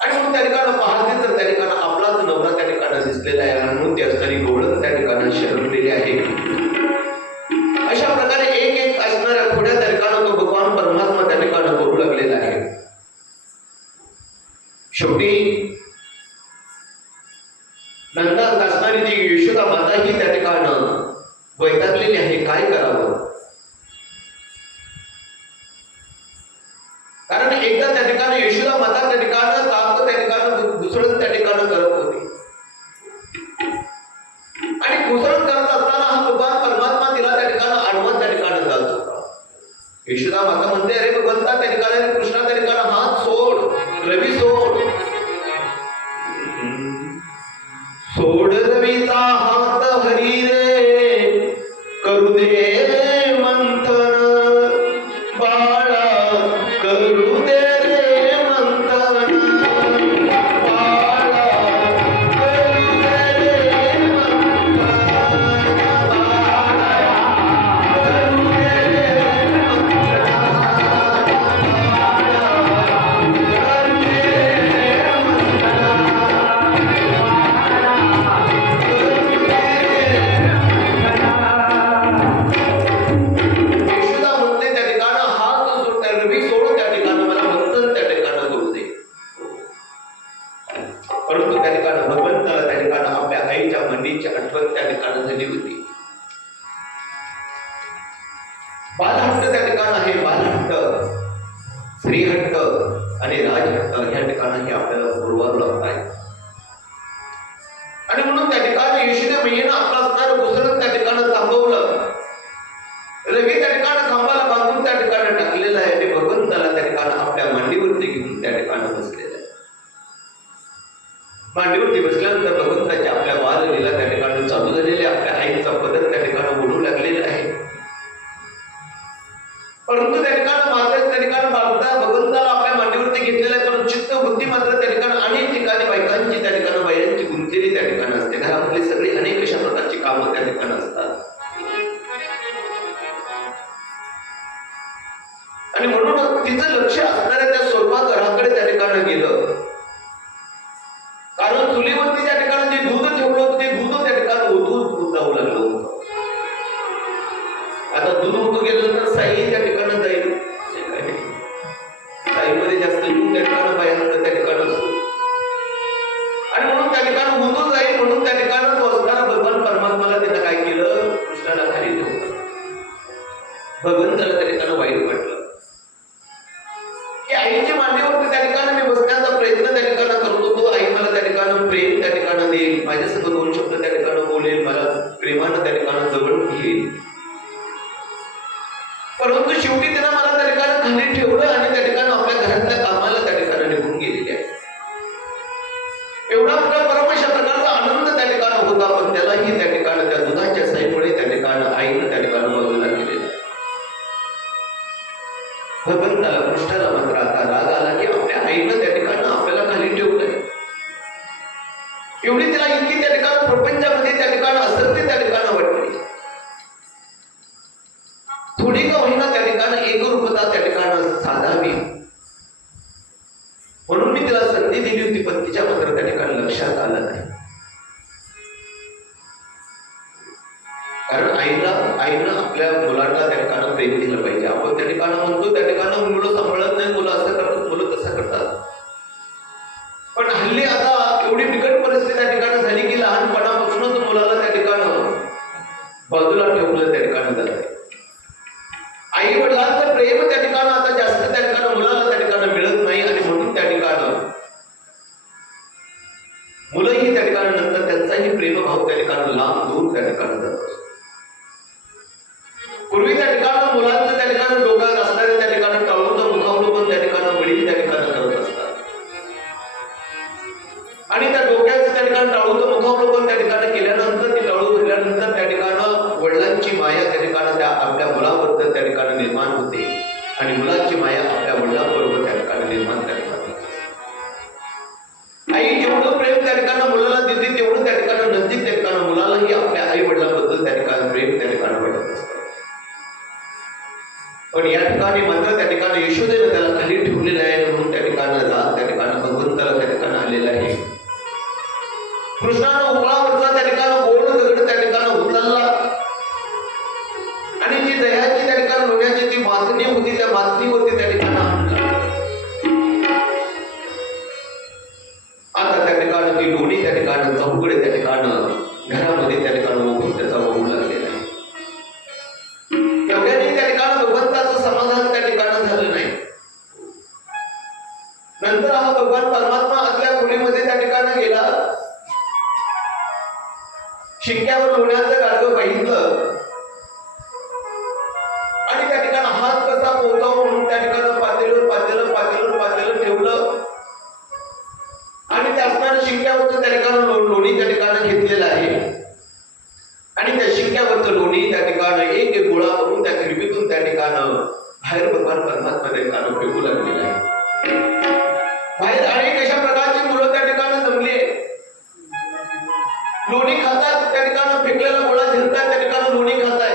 आणि मग त्या ठिकाणी पाहते तर त्या ठिकाणी आपलाच नवरा त्या ठिकाणी दिसलेला आहे. म्हणून ती असणारी गवळण त्या ठिकाणी शरणलेली आहे. अशा प्रकारे एक असणाऱ्या खोड्या त्या ठिकाणी तो भगवान परमात्मा त्या ठिकाणी करू लागलेला आहे. शेवटी नंतर असणारी ती यशोदा माता ही त्या ठिकाणी वैतागलेली आहे. काय करावं. कारण एकदा त्या ठिकाणी यशोदा माता त्या ठिकाणी काम त्या ठिकाणी घुसळण त्या ठिकाणी करत होती. आणि घुसळण करत असताना हा भगवान परमात्मा तिला त्या ठिकाणी आडवत त्या ठिकाणी जात होता. यशोदा माता म्हणते अरे भगवंता त्या ठिकाणी कृष्णा त्या ठिकाणी हात सोड रवी सोड. सोड रवीचा हात हरी रे करू दे मंथन बाळा करू दे रे मंथन बाळा करू दे रे मंथन बाळा करू दे रे परंतु त्या ठिकाणी भगवंताला त्या ठिकाणी आपल्या आईच्या मंडीची आठवण त्या ठिकाणी झाली होती. बालहट्ट त्या ठिकाण आहे. बालहट्ट श्रीहट्ट आणि राजहट्ट ह्या ठिकाणी आपल्याला पूर्वावर लागत आहे. आणि म्हणून त्या ठिकाणी यशोदे मैयेनं आपला असणारं घुसळण त्या ठिकाणी थांबवलं. रवी त्या ठिकाणी खांबाला बांधून त्या ठिकाणी टाकलेलं आहे. ते भगवंताला त्या ठिकाणी आपल्या मांडीवरती घेऊन त्या ठिकाणी बसलेलं आहे. मांडीवरती बसल्यानंतर भगवंताच्या आपल्या बाललीला त्या ठिकाणी चालू झालेले आपल्या आईचा पदर त्या ठिकाणी ओढू लागलेला आहे. परंतु त्या ठिकाणी मात्र त्या ठिकाणी भगवंताला आपल्या मांडीवरती घेतलेला आहे. पण चित्त बुद्धी मात्र त्या ठिकाणी अनेक ठिकाणी बायकांची त्या ठिकाणी बायांची गुंतलेली त्या ठिकाणी असते. घरामधली सगळी अनेक अशा प्रकारची कामं त्या ठिकाणी असतात. आणि म्हणून तिचं लक्ष असणाऱ्या त्या स्वयंपाकघराकडे त्या ठिकाणी गेलं. कारण चुलीवरती म्हणून त्या ठिकाणी तो असणारा भगवान परमात्माला त्यानं काय केलं, कृष्णाला खाली ठेवलं. भगवंताला त्या ठिकाणी वाईट वाटलं की आईच्या मांडीवरती त्या ठिकाणी मी बसण्याचा प्रयत्न त्या ठिकाणी करतो, तो आई मला त्या ठिकाणी प्रेम त्या ठिकाणी देईल, माझ्यासंग दोन शब्द त्या ठिकाणी बोलेल, मला प्रेमानं त्या ठिकाणी जवळ घेईल. परंतु शेवटी तिनं मला त्या ठिकाणी खाली ठेवलं आणि त्या ठिकाणी आपल्या घरातल्या कामाला त्या ठिकाणी निघून गेलेली आहे. एवढा मोठा परमशा प्रकारचा आनंद त्या ठिकाणी होता, पण त्यालाही त्या ठिकाणी त्या दुधाच्या साईमुळे त्या ठिकाणी आईनं त्या ठिकाणी बाजूला केलेला. भगवंताला कृष्णाला मात्र आता राग आला की आपल्या आईनं त्या ठिकाणी आपल्याला खाली ठेवलंय. एवढी तिला इतकी त्या ठिकाणी प्रपंचामध्ये त्या ठिकाणी असत्य त्या ठिकाणी वाटली. थोडी का होईना त्या ठिकाणी एकरूपता त्या ठिकाणी साधावी म्हणून मी तिला संधी दिली होती, पण तिच्या मात्र त्या ठिकाणी लक्षात आलं नाही. कारण आईनं आपल्या मुलांना त्या ठिकाणी प्रेम दिलं पाहिजे. आपण त्या ठिकाणी म्हणतो त्या ठिकाणी मुलं सांभाळत नाही, मुलं असं करतात, मुलं तसं करतात. पण हल्ली आता एवढी बिकट परिस्थिती त्या ठिकाणी झाली की लहानपणापासूनच मुलाला त्या ठिकाणी बाजूला ठेवलं त्या ठिकाणी जाते. आई वडिलांचं प्रेम त्या ठिकाणी आता जास्त त्या ठिकाणी मुलाला त्या ठिकाणी मिळत नाही आणि म्हणून त्या ठिकाणी मुलंही त्या ठिकाणी नंतर त्यांचाही प्रेमभाव त्या ठिकाणी लांब दूर त्या ठिकाणी जातो. पूर्वी त्या ठिकाणी मुलांचं त्या ठिकाणी डोक्यात असणारे त्या ठिकाणी टाळूचं मुखावलोकन त्या ठिकाणी वडील त्या ठिकाणी करत असतात आणि त्या डोक्याचं त्या ठिकाणी टाळूचं मुखावलोकन त्या ठिकाणी केल्यानंतर ती टाळू झाल्यानंतर त्या ठिकाणी वडिलांची माया त्या ठिकाणी त्या आपल्या मुलाबरोबर त्या ठिकाणी निर्माण होते आणि मुलाची माया आपल्या वडिलांबरोबर त्या ठिकाणी निर्माण त्या ठिकाणी होते. आई जेवढं प्रेम त्या ठिकाणी मुलाला देते तेवढं त्या ठिकाणी नजदीक त्या ठिकाणी मुलालाही आपल्या आई वडिलांबद्दल त्या ठिकाणी प्रेम त्या ठिकाणी वाटत असतं. पण या ठिकाणी मात्र त्या ठिकाणी यशोदेनं त्याला खाली ठेवलेलं आहे म्हणून त्या ठिकाणी राग त्या ठिकाणी भगवंताला त्या ठिकाणी आलेला आहे. कृष्णानं उकळावरचा त्या ठिकाणी गोड दगड त्या ठिकाणी उचलला आणि जी दह्याची त्या ठिकाणी लोण्याची ती मातनी होती त्या मातनीवरती त्या ठिकाणी आणला. आता त्या ठिकाणी ती लोणी त्या ठिकाणी चौकडे त्या ठिकाणी घरामध्ये त्या ठिकाणी ओघून त्याचा होऊ लागलेला आहे. तेवढ्याने त्या ठिकाणी भगवंताचं समाधान त्या ठिकाणी झालं नाही. नंतर हा भगवान परमात्मा आतल्या खोलीमध्ये त्या ठिकाणी गेला, शिंक्यावर लोण्याचं गाडगं पाहिलं आणि त्या ठिकाणी हात कसा पोहोचावा म्हणून त्या ठिकाणी पातेलं ठेवलं आणि त्या असणाऱ्या शिंक्यावरचं त्या ठिकाणी लोणी त्या ठिकाणी घेतलेलं आहे आणि त्या शिंक्यावरचं लोणी त्या ठिकाणी एक एक गोळा करून त्या खिडकीतून त्या ठिकाणी बाहेर भगवान परमात्मा त्या ठिकाणी फेकू लागलेला आहे. बाहेर अनेक अशा प्रकारची मुलं त्या ठिकाणी जमली, लोणी खातात, त्या ठिकाणी फेकलेला गोळा झेलतात, त्या ठिकाणी लोणी खाताय.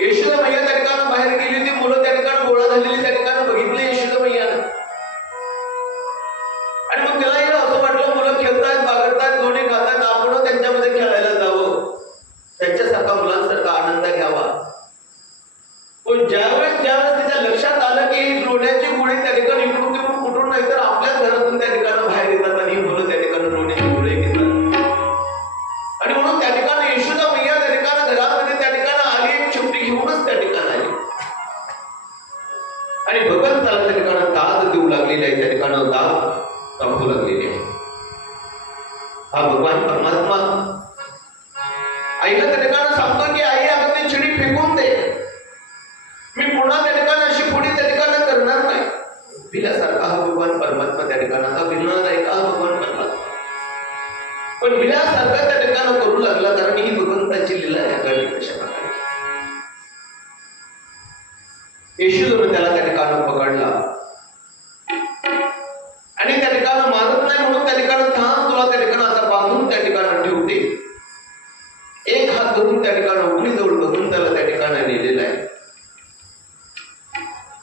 यशोदा मैया त्या ठिकाणी बाहेर गेली होती, मुलं त्या ठिकाणी गोळा झालेली त्या ठिकाणी बघितले यशोदा मैयानं आणि मग तिलाही असं वाटलं मुलं खेळतात, बागडतात, लोणी खातात, आपण त्यांच्यामध्ये खेळायला जावं, त्यांच्यासारखा मुलांसारखा आनंद घ्यावा. पण ज्यावेळेस तिच्या लक्षात आलं की ही लोण्याची गोळी त्या ठिकाणी इकडून तिकडून कुठून नाही तर आपल्याच घरातून त्या ठिकाणी बाहेर येतात आणि मुलं त्या ठिकाणी लोण्याची गोळी घेतात आणि म्हणून त्या ठिकाणी यशोदा मैया त्या ठिकाणी घरामध्ये त्या ठिकाणी आली, एक छोटी घेऊनच त्या ठिकाणी आली आणि भगवंताला त्या ठिकाणी दाद देऊ लागलेली आहे, त्या ठिकाणी दाद तापू लागलेली आहे. हा भगवान परमात्मा आईला त्या ठिकाणी सांगतो की आई अगं ती चिडी फेकून दे, मी पुन्हा त्या ठिकाणी अशी पुढे त्या ठिकाणी करणार नाही. भिल्यासारखा हा भगवान परमात्मा त्या ठिकाणी आता भिणार आहे का हा भगवान परमात्मा, पण भिल्यासारखा त्या ठिकाणी करू लागला कारण ही भगवंताची लीला आहे. कशा प्रकारे यशोदेनं त्याला त्या ठिकाणी पकडला आणि त्या ठिकाणी मारत नाही म्हणून त्या ठिकाणी थांब, तुला त्या ठिकाणी आता बांधून त्या ठिकाणी ठेवते. एक हात धरून त्या ठिकाणी उकळीजवळ भगवंताला त्या ठिकाणी नेलेला आहे.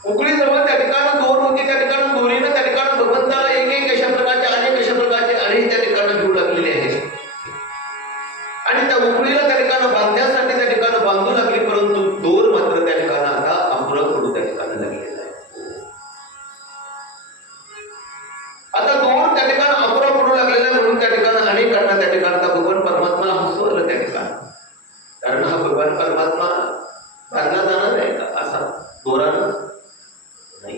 उकळीजवळ त्या ठिकाणी दोर होती, त्या ठिकाणी दोरीनं त्या ठिकाणी भगवंताला एक अशा प्रकारचे अनेक त्या ठिकाणी घेऊ लागलेले आहेत आणि त्या उकळीला त्या ठिकाणी बांधण्यासाठी त्या ठिकाणी बांधू लागली, परंतु दोर मात्र त्या ठिकाणी आता अपुरा पडू त्या ठिकाणी लागलेला आहे. त्यांना त्या ठिकाणचा भगवान परमात्मा हसवलं त्या ठिकाणी. कारण हा भगवान परमात्मा बांधला जाणार आहे का असा दोरानं नाही.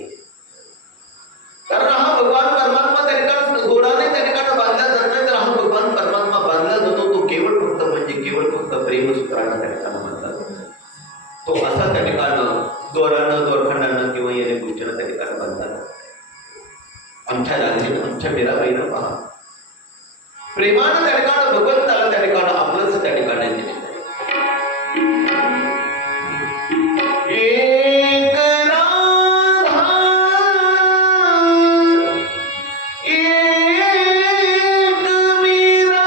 कारण हा भगवान परमात्मा त्या ठिकाणी दोराने त्या ठिकाणी बांधला जात नाही. तर हा भगवान परमात्मा बांधला जातो तो केवळ फक्त म्हणजे केवळ फक्त प्रेमसूत्रानं त्या ठिकाणी बांधला जातो. तो असा त्या ठिकाणं दोरानं दोरखंडानं किंवा येणे गोष्टीनं त्या ठिकाणी बांधला जातो. आमच्या राजेनं आमच्या मीराबाईनं पहा प्रेमानं त्या ठिकाणी भगवंताला त्या ठिकाणी आपलंच त्या ठिकाणी दिले. एक राधा एक मीरा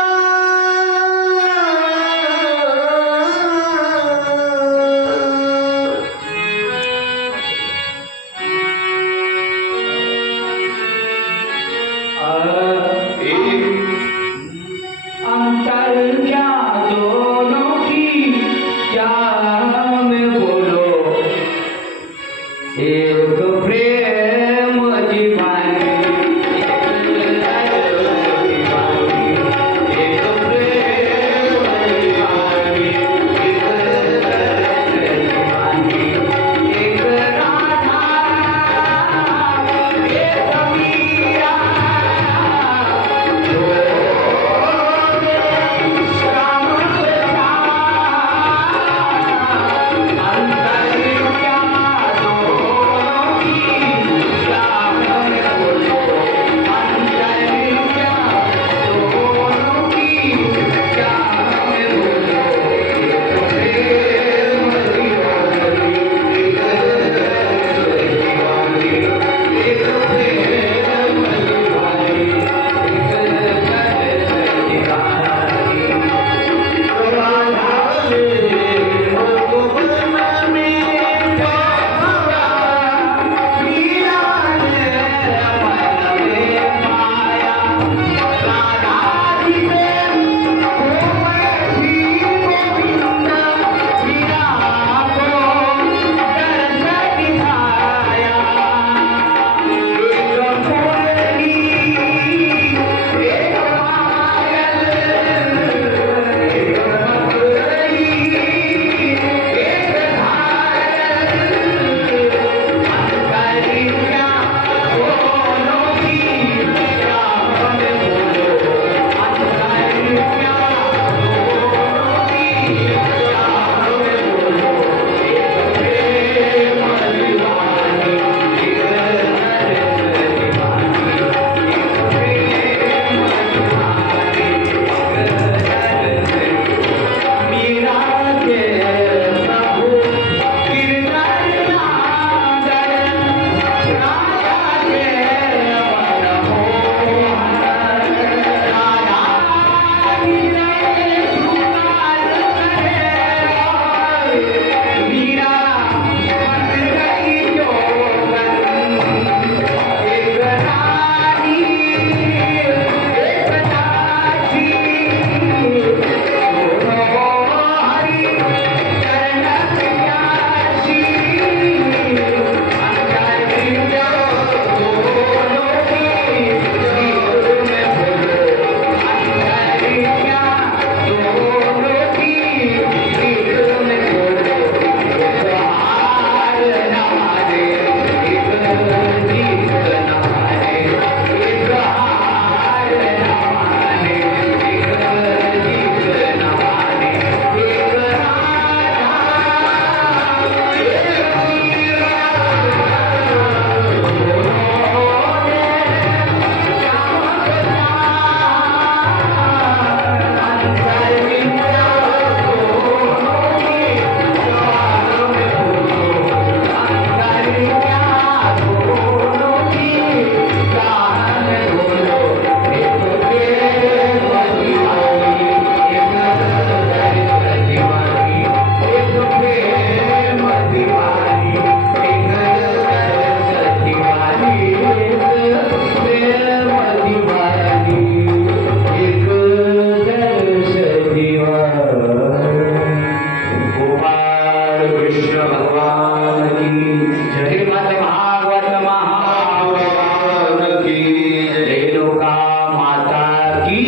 की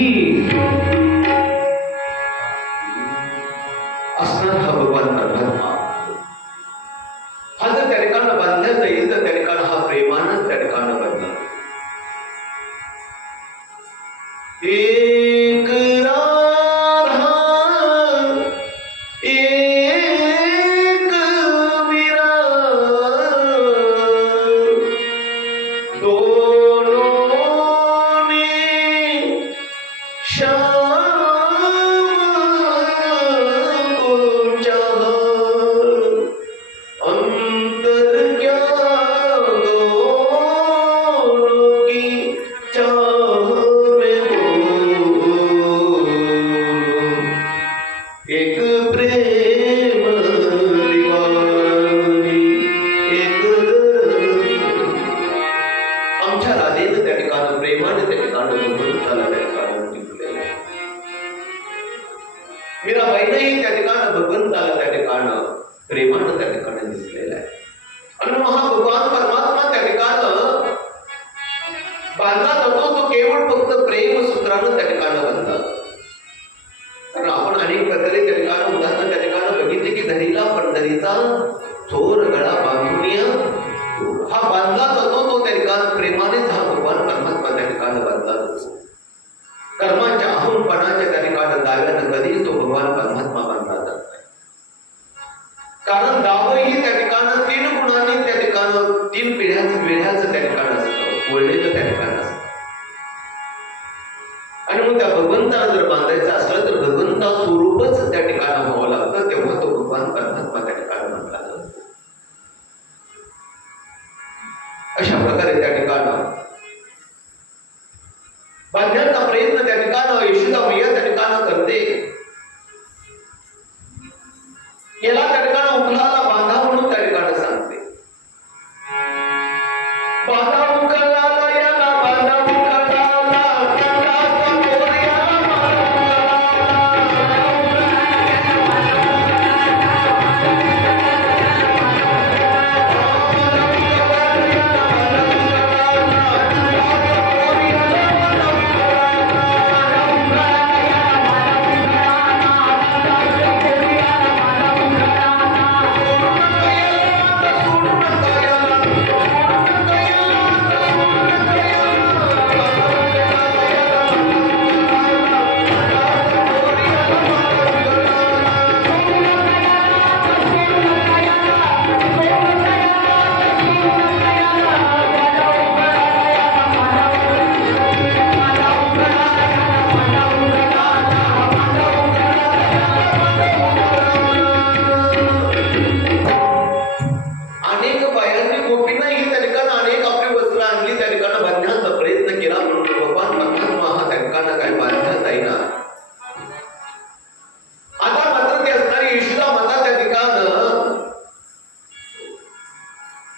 मीराबाईंनाही त्या ठिकाणी भगवंताला त्या ठिकाणी प्रेमानं त्या ठिकाणी दिसलेला आहे. आणि मग हा भगवान परमात्मा त्या ठिकाणी बांधला जातो तो केवळ फक्त प्रेम सूत्रानं त्या ठिकाणी बांधला. कारण आपण अनेक प्रकारे त्या ठिकाणी उदाहरण त्या ठिकाणी बघितले की धरीला पंढरीचा थोर गळा बांधून हा बांधला जातो तो त्या ठिकाणी प्रेमानेच हा भगवान परमात्मा त्या ठिकाणी बांधला जातो. कर्मांच्या अहंपणाच्या त्या ठिकाणी दाव्यानं कधीच तो भगवान परमात्मा बांधला जात नाही. कारण दाव ही त्या ठिकाणी तीन गुणांनी त्या ठिकाणी तीन पिढ्याचं त्या ठिकाणी असतं, वळलेलं त्या ठिकाणी असतं. आणि मग त्या भगवंताला जर बांधायचं असलं तर भगवंता स्वरूपच त्या ठिकाणी व्हावं लागतं, तेव्हा तो भगवान परमात्मा त्या ठिकाणी बांधला जातो. अशा प्रकारे त्या ठिकाणी बांधण्याचा प्रयत्न त्या ठिकाणी यशोदा मैया त्या ठिकाणी करते. याला त्या ठिकाणी उखलाला बांधा म्हणून त्या ठिकाणी सांगते. बांधा उखलाला याला बांधा उखलाला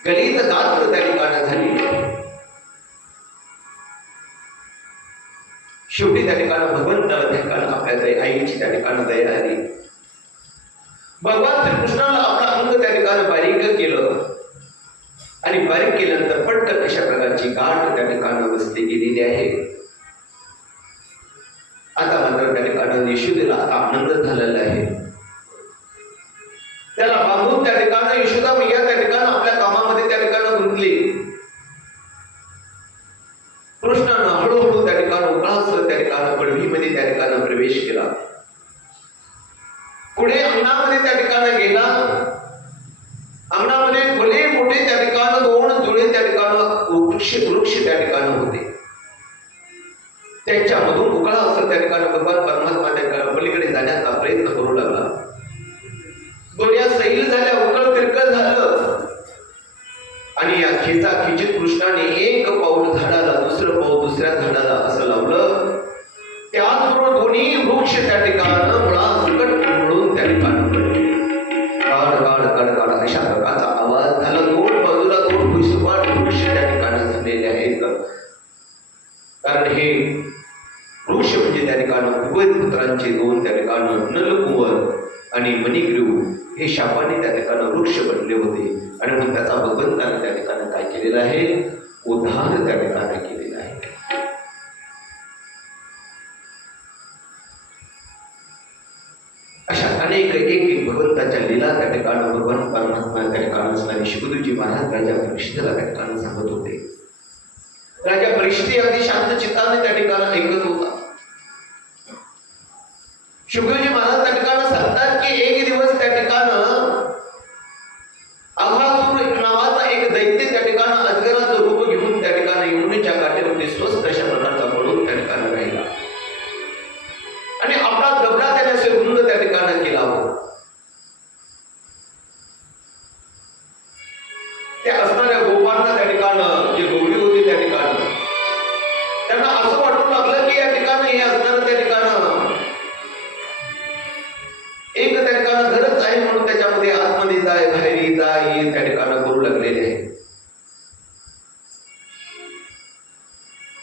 गलित गात्र त्या ठिकाणी झाली. शेवटी त्या ठिकाणी भगवंताला त्या ठिकाणी आपल्या आईची त्या ठिकाणी दया आली. भगवान श्रीकृष्णाला आपला अंग त्या ठिकाणी बारीक केलं आणि बारीक केल्यानंतर पटकन अशा प्रकारची गाठ त्या ठिकाणी बसली गेलेली आहे. आता मात्र त्या ठिकाणी यशोदेला आता आनंद झालेला आहे. त्याला बांधून त्या ठिकाणी यशोदा मैया त्या ठिकाणी आपल्या कामामध्ये त्या ठिकाणी गुंतली. कृष्णानं हळूहळू त्या ठिकाणी उकळासह त्या ठिकाणी पडवीमध्ये त्या ठिकाणी प्रवेश केला. पुढे अंगणामध्ये त्या ठिकाणी गेला. अंगणामध्ये भले मोठे त्या ठिकाणी दोन जुळे त्या ठिकाणी वृक्ष त्या ठिकाणी होते. त्यांच्यामधून उकळासह त्या ठिकाणी भगवान परमात्मा त्या ठिकाणी पलीकडे जाण्याचा प्रयत्न करू लागला. दोन्या सैल झाल्या, उकळ तिरकळ झालं आणि या खिचीत कृष्णाने एक पाऊल झाडाला, दुसरं पाऊल दुसऱ्या झाडाला असं लावलं. त्याचबरोबर दोन्ही वृक्ष त्या ठिकाणी मुळासकट मिळून त्या ठिकाणी पडले. काढ काढ काढ काढ अशा प्रकारचा आवाज झाला. दोन बाजूला दोन भुसपाट वृक्ष त्या ठिकाणी झालेले आहेत. कारण हे वृक्ष म्हणजे त्या ठिकाणी कुबेरपुत्रांचे दोन त्या ठिकाणी नलकुंवर आणि मणिग्रीव हे शापाने त्या ठिकाणी वृक्ष बनले होते. आणि मग त्याचा भगवंताने त्या ठिकाणी काय केलेलं आहे, उद्धार त्या ठिकाणी केलेलं आहे. अशा अनेक एक भगवंताच्या लीला त्या ठिकाणी भगवान परमात्मा त्या ठिकाणी असणारे शुकदेवजी महाराज राजा परीक्षितला त्या ठिकाणी सांगत होते. राजा परीक्षित अगदी शांत चित्ताने त्या ठिकाणी ऐकत होता. शुकदेवजी महाराज त्या ठिकाणी सांगतात की एक दिवस त्या ठिकाणी अघासुर नावाचा एक दैत्य त्या ठिकाणी अजगराचं रूप घेऊन त्या ठिकाणी यमुनेच्या काठेवरती स्वस्त अशा प्रकारचा पडून त्या ठिकाणी राहिला. आणि आपला जबडा त्याने असे रुंद त्या ठिकाणी केला होता. त्या असणाऱ्या गोपांना त्या ठिकाणं जी गौरी होती त्या ठिकाणं त्यांना असं वाटू लागलं की या ठिकाणी हे असणारं त्या ठिकाणं एक त्या ठिकाणं घरच आहे, म्हणून त्याच्यामध्ये आतमध्ये जाय बाहेर जाय त्या ठिकाणं करू लागलेले आहे.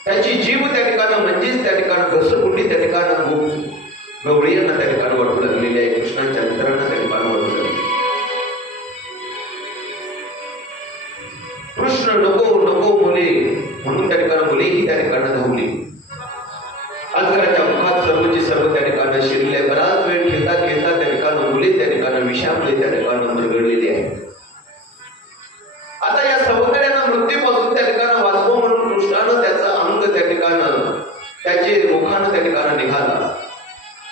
त्याची जीव त्या ठिकाणं म्हणजेच त्या ठिकाणं घसरगुंडी त्या ठिकाणं गवळी यांना त्या ठिकाणं वाटू लागलेली आहे. कृष्णाच्या मित्रांना त्या ठिकाणं वाटू लागली. कृष्ण नको नको मुले म्हणून त्या ठिकाणी मुलेही त्या ठिकाणी धावली. अजगराच्या मुखात सर्वची सर्व त्या ठिकाणी शिरले. बराच वेळ खेळता खेळता त्या ठिकाणी मुले त्या ठिकाणी विषामले त्या ठिकाणी मरगळलेली आहे. आता या सौंदर्यानं मृत्यूपासून त्या ठिकाणी वाचवं म्हणून कृष्णानं त्याचं अंग त्या ठिकाणी त्याचे मुखानं त्या ठिकाणी निघाला.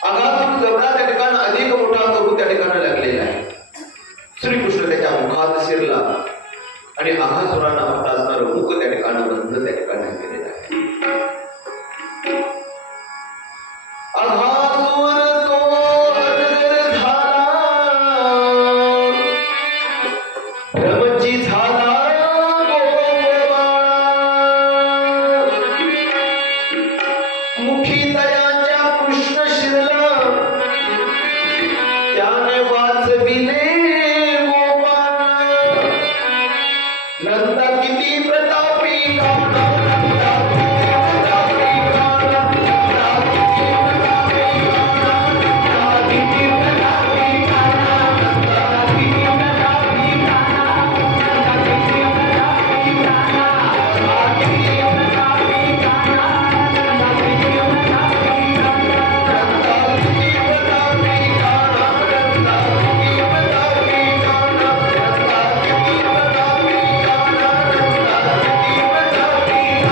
आघातून जबडा त्या ठिकाणी अधिक मोठा करू त्या ठिकाणी लागलेला आहे. श्रीकृष्ण त्याच्या मुखात शिरला आणि आघासुरांना आपला असणारं मुख त्या ठिकाणी बंद त्या ठिकाणी केलेलं आहे. आघासुर तो अजगर झाला, भ्रमची झाला गोपबाळ, मुखी तयाच्या कृष्ण शिरला, त्याने वाचविले नंदा किती प्रतापी काना, नंदा किती प्रतापी काना, नंदा किती प्रतापी काना, नंदा किती प्रतापी काना, नंदा किती प्रतापी काना, नंदा किती प्रतापी काना, नंदा किती प्रतापी काना, नंदा किती प्रतापी काना, नंदा किती प्रतापी काना, नंदा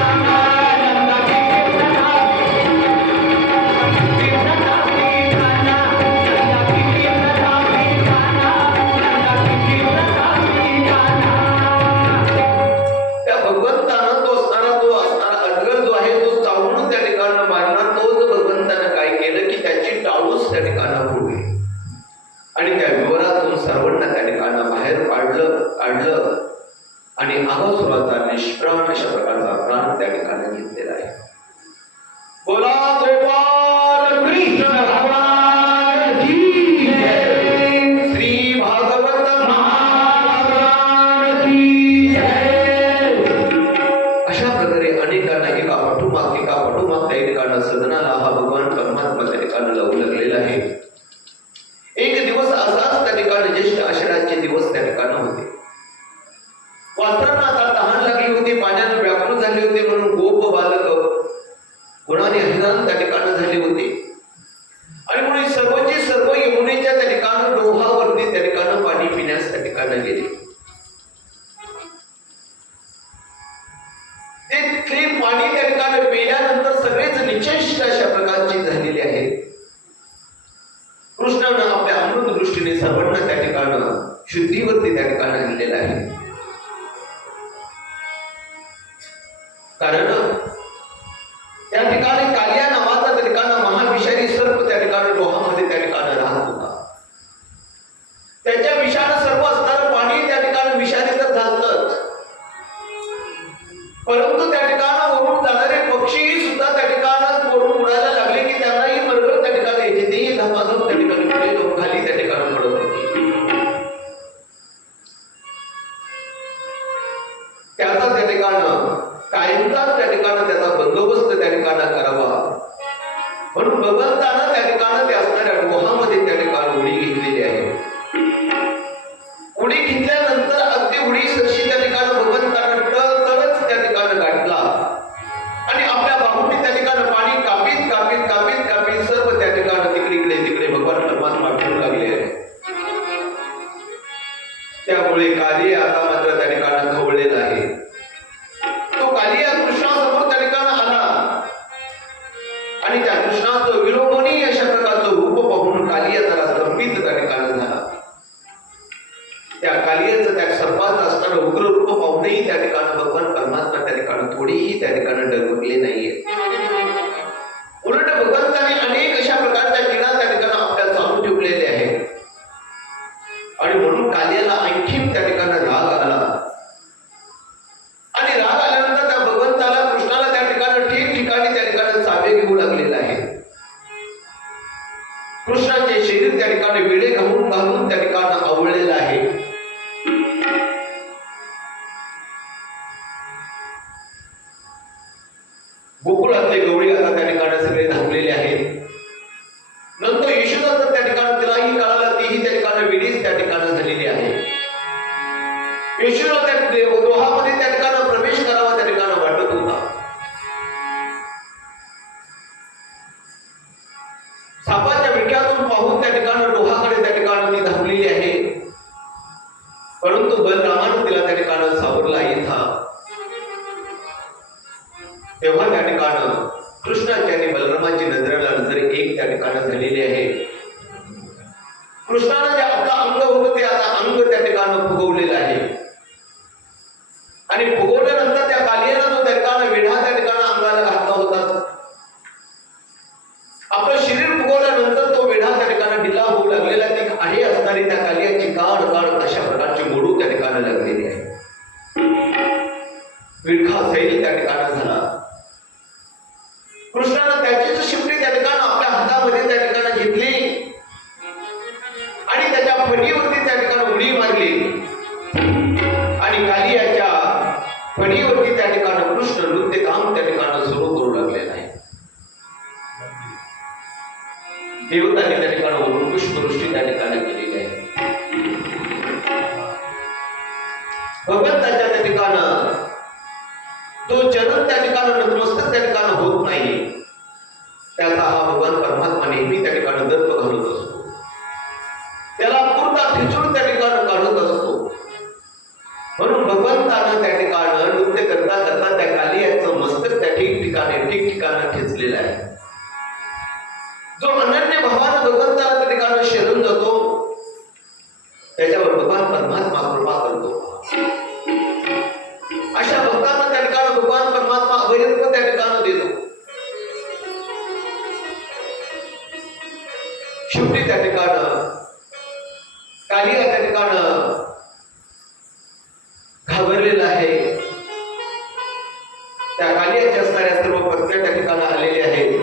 किती प्रतापी काना, नंदा किती प्रतापी आणि त्या विवरातून सर्वांना त्या ठिकाणं बाहेर काढलं आणि आघासुराचा निष्प्राण अशा प्रकारचा प्राण त्या ठिकाणी घेतलेला आहे. बोला गोपाल कृष्ण भगवान की जय. श्री भागवत महापुराण की जय. अशा प्रकारे अनेकांना एका पाठोमाग त्या ठिकाणं सदनाला हा भगवान परमात्मा त्या ठिकाणं लावू लागलेला आहे. एक दिवस असाच त्या ठिकाणी ज्येष्ठ आषाढाचे दिवस त्या ठिकाणी होते. वासरांना आता तहान लागली होती, पाण्याने व्याकुळ झाले होते, म्हणून गोप बालक गुणाने हैराण त्या ठिकाणी झाले होते. आणि म्हणून सर्वची सर्व यमुनेच्या त्या ठिकाणी डोहावरती त्या ठिकाणी पाणी पिण्यास त्या ठिकाणी गेले. ते पाणी त्या ठिकाणी पिल्यानंतर सगळेच निचेष्ट अशा प्रकारची झालेली आहे. कृष्णानं आपल्या अमृत दृष्टीने सर्वांना त्या ठिकाणी शुद्धीवरती त्या ठिकाणी आणलेलं आहे. कारण त्या ठिकाणी कालिया नावाचा त्या ठिकाणी महाविषारी सर्प त्या ठिकाणी डोहामध्ये त्या ठिकाणी राहत होता. त्याच्या विषानं सर्व असणारं पाणी त्या ठिकाणी विषारी तर झालंच, परंतु त्या ठिकाणी वरून जाणारे पक्षी सुद्धा त्या ठिकाणी वरून उडायला लागले की त्यांनाही मरगळ त्या ठिकाणी यायचे. तेही धमाधम त्या ठिकाणी पुढे जाऊन खाली त्या ठिकाणी पडत होते. कृष्णाचे शरीर त्या ठिकाणी विडे घालून घालून त्या ठिकाणी आवळलेलं आहे. गोकुळातले गवळी आता त्या ठिकाणी सगळे धावलेले आहेत. नंतर यशोदा तर त्या ठिकाणी तिलाही कळालं, तीही त्या ठिकाणी विडीच त्या ठिकाणी झालेली आहे. यशोदा त्या दोहामध्ये त्या ठिकाणी प्रवेश करावा त्या ठिकाणी वाटत होता. सापाच्या विट्यातून पाहून त्या ठिकाणी डोहाकडे त्या ठिकाणी ती धावलेली आहे. परंतु बलरामानं तिला त्या ठिकाणी सावरला येथा. तेव्हा त्या ठिकाणी कृष्णाची आणि बलरामाची नजरेला नजर एक त्या ठिकाणी झालेली आहे. कृष्णानं जे आपलं अंग होतं ते आता अंग त्या ठिकाणी फुगवलेलं आहे. आणि फुगवल्यानंतर त्या कालियानं जो त्या ठिकाणी वेढा त्या ठिकाणी अंगाला घातला होता, आपलं शरीर फुगवल्यानंतर तो वेढा त्या ठिकाणी ढिला होऊ लागलेला. ती आहे असणारी त्या कालियाची काढ काढ अशा प्रकारची मोडू त्या ठिकाणी लागलेली आहे. विळखा सैल त्या ठिकाणी झाला. कृष्णानं त्याचीच शिपटी त्या ठिकाणी आपल्या हातामध्ये त्या ठिकाणी घेतली आणि त्याच्या फणीवरती त्या ठिकाणी उडी मारली आणि कालियाच्या फणीवरती त्या ठिकाणी कृष्ण नृत्य काम त्या ठिकाणी सुरू करू लागलेलं आहे. देवतांनी त्या ठिकाणी वरून पुष्पवृष्टी त्या ठिकाणी केलेली आहे. भगवंताच्या त्या ठिकाणी तो चरण त्या ठिकाणी नतमस्तक त्या ठिकाणी होत नाही, त्याचा हा भगवान परमात्मा नेहमी त्या ठिकाणी दर्प घालत असतो. त्याला पूर्ण ठिचून त्या ठिकाणी काढत असतो. म्हणून भगवंतानं त्या ठिकाणी नृत्य करता करता त्या कालियाचं मस्तक त्या ठिकठिकाणी खेचलेलं आहे. जो अनन्य भावानं भगवंताला त्या ठिकाणी शरण जातो त्याच्यावर भगवान परमात्मा कृपा करतो. अशा भक्तांना त्या ठिकाणी भगवान परमात्मा अभयत्व त्या ठिकाणी देतो. शेवटी त्या ठिकाणी कालिया त्या ठिकाणी घाबरलेला आहे. त्या कालियाच्या असणाऱ्या सर्व पत्न्या त्या ठिकाणी आलेल्या आहेत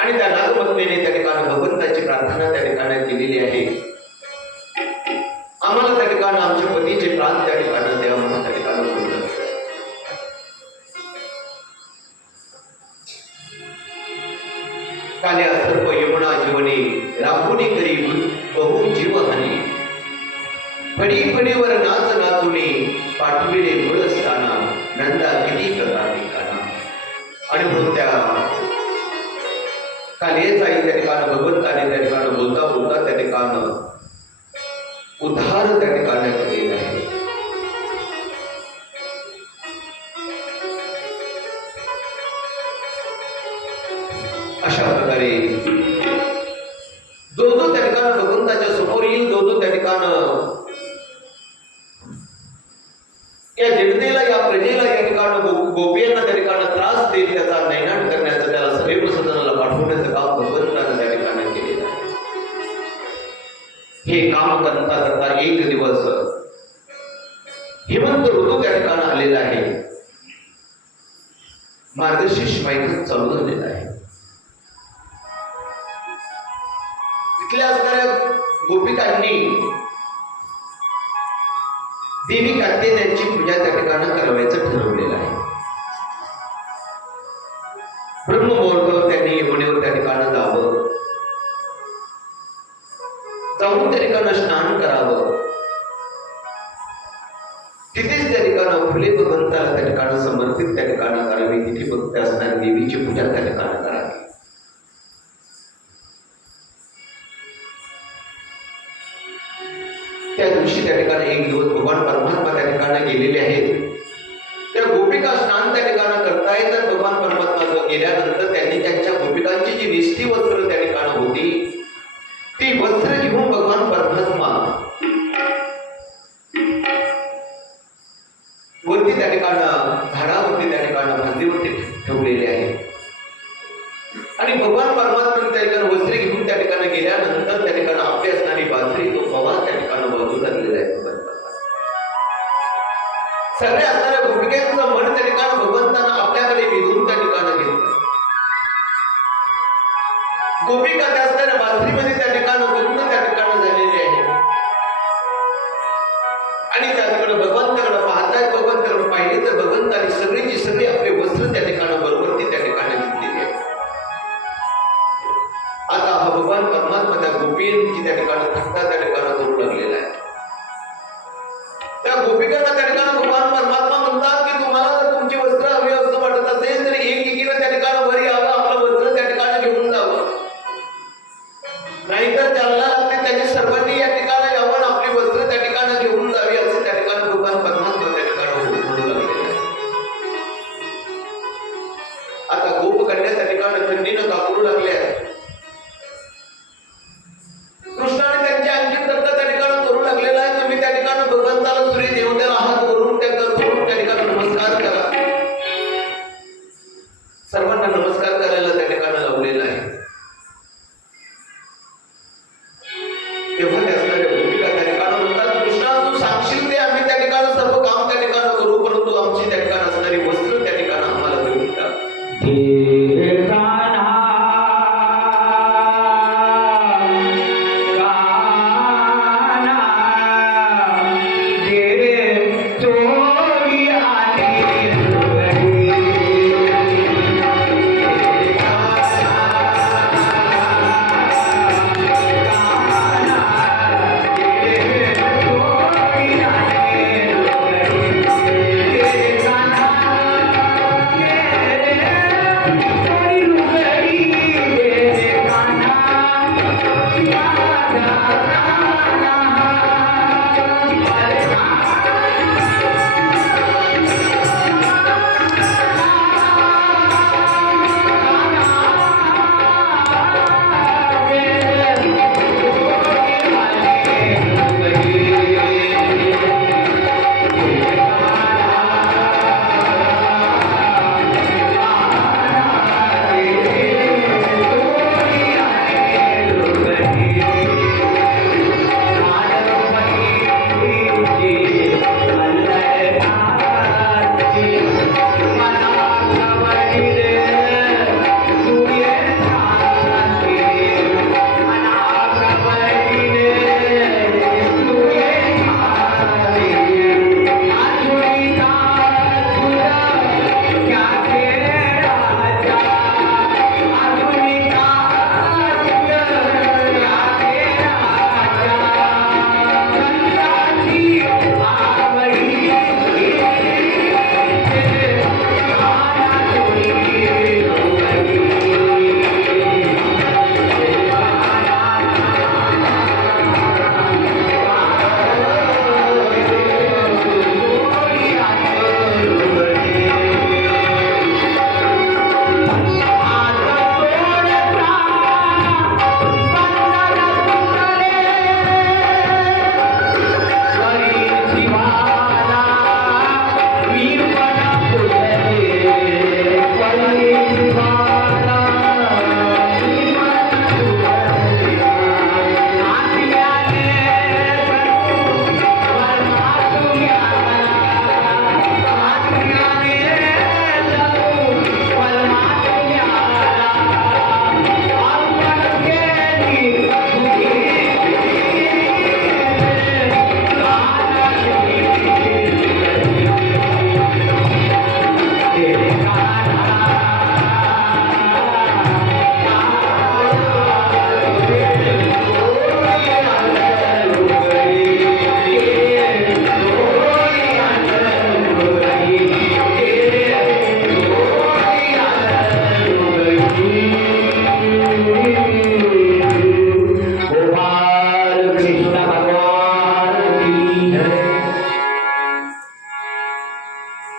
आणि त्या नागपत्नीने त्या ठिकाणी भगवंताची प्रार्थना त्या ठिकाणी केलेली आहे. आम्हाला त्या ठिकाणी आमच्या पतीचे प्राण त्या ठिकाणी द्या म्हणून त्या ठिकाणी बोलतात. काल्या सर्प यमुना जीवने राहुनी करी बहु जीवहानी. फडी फडीवर नाच नाचुने पाठविले मूळस्थाना नंदा किती प्रकारे काना. आणि म्हणून त्या कालियाचाही त्या ठिकाणी भगवंताने त्या ठिकाणी बोलता बोलता त्या ठिकाणी उद्धार त्या ठिकाणी केलेला आहे. अशा प्रकारे जो जो त्या ठिकाणी भगवंताच्या समोर येईल, जो जो त्या ठिकाणी या जडतेला या प्रजेला या ठिकाणी गोपियांना त्या ठिकाणी त्रास देईल, त्याचा नैनाट करण्याचं, त्याला सदैव सदनाला पाठवण्याचं काम भगवंतानं त्या ठिकाणी केलेलं आहे. हे काम करता करता एक दिवस हेमंत ऋतू त्या ठिकाणी आलेला आहे. मार्गशीर्ष महिना चालू झालेला आहे. तिथल्या असणाऱ्या गोपिकांनी देवी कात्यायनाची पूजा त्या ठिकाणी करायचं ठरवलेलं आहे. ब्रह्ममुहूर्तावर त्यांनी यमुनेवर त्या ठिकाणी जावं, जाऊन त्या ठिकाणी स्नान करावं. तिथेच त्या ठिकाणी फुले भगवंताला त्या ठिकाणी समर्पित त्या ठिकाणी करावी. तिथे भक्त असणाऱ्या देवीची पूजा त्या ठिकाणी करावी. त्या दिवशी त्या ठिकाणी एक दिवस भगवान परमात्मा त्या ठिकाणी गेलेले आहेत. त्या गोपिका स्नान त्या ठिकाणी करतायत. तर भगवान परमात्मा गेल्यानंतर त्यांनी त्यांच्या गोपिकांची जी निष्ठी वस्त्र त्या ठिकाणी होती ती वस्त्र घेऊन भगवान परमात्मा वरती त्या ठिकाणी झाडावरती त्या ठिकाणी भांडीवरती ठेवलेले आहे. आणि भगवान परमात्मा त्या ठिकाणी वस्त्रे घेऊन त्या ठिकाणी गेल्यानंतर त्या ठिकाणी आपली असणारी बाजरी तो पवार त्या ठिकाणी बाजूला दिलेला आहे. सगळ्या असणाऱ्या गोपिकांचं मन त्या ठिकाणी भगवंतानं आपल्याकडे विधून त्या ठिकाणी घेतलं. गोपिका गोपिका त्या असणाऱ्या बासरीमध्ये त्या ठिकाणं पूर्ण त्या ठिकाणं झालेली आहे आणि त्याकडे भगवंताकडे पाहतायत. भगवंताकडे पाहिले तर भगवंताने सगळीची सगळी आपले वस्त्र त्या ठिकाणं बरोबर ते त्या ठिकाणी घेतलेली आहे. आता हा भगवान परमात्मा त्या गोपींची त्या ठिकाणं थट्टा त्या ठिकाणं करू लागलेला आहे. त्या गोपिकांना त्या ठिकाणं भगवान परमात्मा म्हणतात की तुम्हाला जर तुमची वस्त्र हवी असं वाटत असेल तर एकीनं त्या ठिकाणं वर यावं, आपलं वस्त्र त्या ठिकाणी घेऊन जावं. नाहीतर त्याला लागते त्यांनी सर्वांनी या ठिकाणी यावं, आपली वस्त्र त्या ठिकाणी घेऊन जावी असे त्या ठिकाणी भगवान परमात्मा त्या ठिकाणी म्हणू लागलेले आहे. आता गोपकन्या त्या ठिकाणी थंडीनं कापरू लागल्या. कृष्णाने त्यांची आणखी तर्क त्या ठिकाणी करू लागलेला आहे. तुम्ही त्या ठिकाणी भगवंताला सूर्य देवतेला हात वरून त्या ठिकाणी नमस्कार करा. सर्वांना नमस्कार करायला त्या ठिकाणी लावलेला आहे. तेव्हा त्या असणाऱ्या भूमिका त्या ठिकाणी म्हणतात कृष्णा तू सांगशील ते आम्ही त्या ठिकाणी सर्व काम त्या ठिकाणी करू, परंतु आमची त्या ठिकाणी असणारी वस्त्र त्या ठिकाणी आम्हाला देऊन टाक.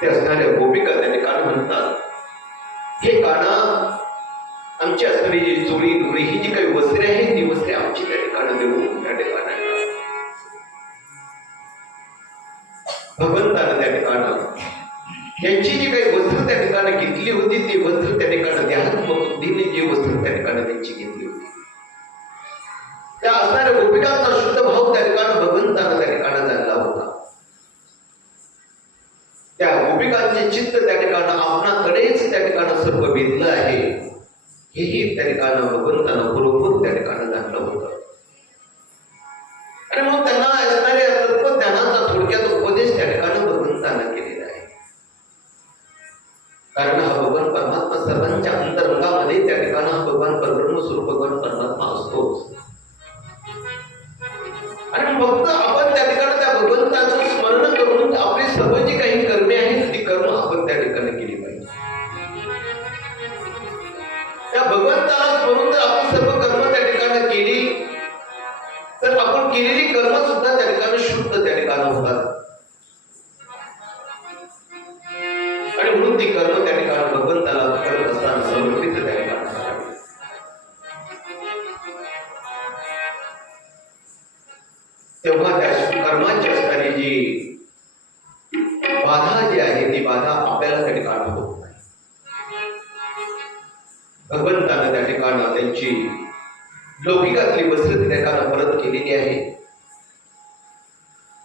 ते असणाऱ्या गोपिका त्या ठिकाणी म्हणतात हे काना आमची असणारी जी चोळी डोळी ही जी काही वस्त्रे आहेत ती वस्त्रे आमची त्या ठिकाणी देऊन त्या ठिकाणी भगवंतानं त्या ठिकाणी यांची जी काही वस्त्र त्या ठिकाणी घेतली होती ती वस्त्र त्या ठिकाणी ध्यानात्मक बुद्धीने जी वस्त्र त्या ठिकाणी त्यांची घेतली होती त्या असणाऱ्या गोपिकांचा शुद्ध भाव त्या ठिकाणी भगवंतानं त्या ठिकाणी जाणला होता. त्या गोपिकांचे चित्त त्या ठिकाणी आपणाकडेच त्या ठिकाणी सर्व वेधलं आहे हेही त्या ठिकाणं भगवंतांना बरोबर त्या ठिकाणं जाणलं होतं. आणि मग त्यांना असणाऱ्या तत्वज्ञानाचा थोडक्यात उपदेश त्या ठिकाणी भगवंतांना केलेला आहे. कारण हा भगवान परमात्मा सर्वांच्या अंतरंगामध्ये त्या ठिकाणी हा भगवान परब्रह्म स्वरूप भगवान परमात्मा असतोच. आणि फक्त आपण त्या ठिकाणी त्या भगवंताचं स्मरण करून आपली सर्व जी काही कर्मे आहेत ती कर्म आपण त्या ठिकाणी केली पाहिजे. त्या भगवंताला स्मरून जर आपण सर्व कर्म त्या ठिकाणी केली तर आपण केलेली कर्म सुद्धा त्या ठिकाणी शुद्ध त्या ठिकाणी होतात. आणि म्हणून ती कर्म त्या ठिकाणी भगवंताला करत असताना समर्पित त्या ठिकाणी करावी. तेव्हा त्या कर्माची असणारी जी बाधा जी आहे ती बाधा आपल्याला त्या ठिकाणी होत नाही. भगवंताने त्या ठिकाणी त्यांची लौकिकातली वस्त्र त्या ठिकाणी परत केलेली आहे.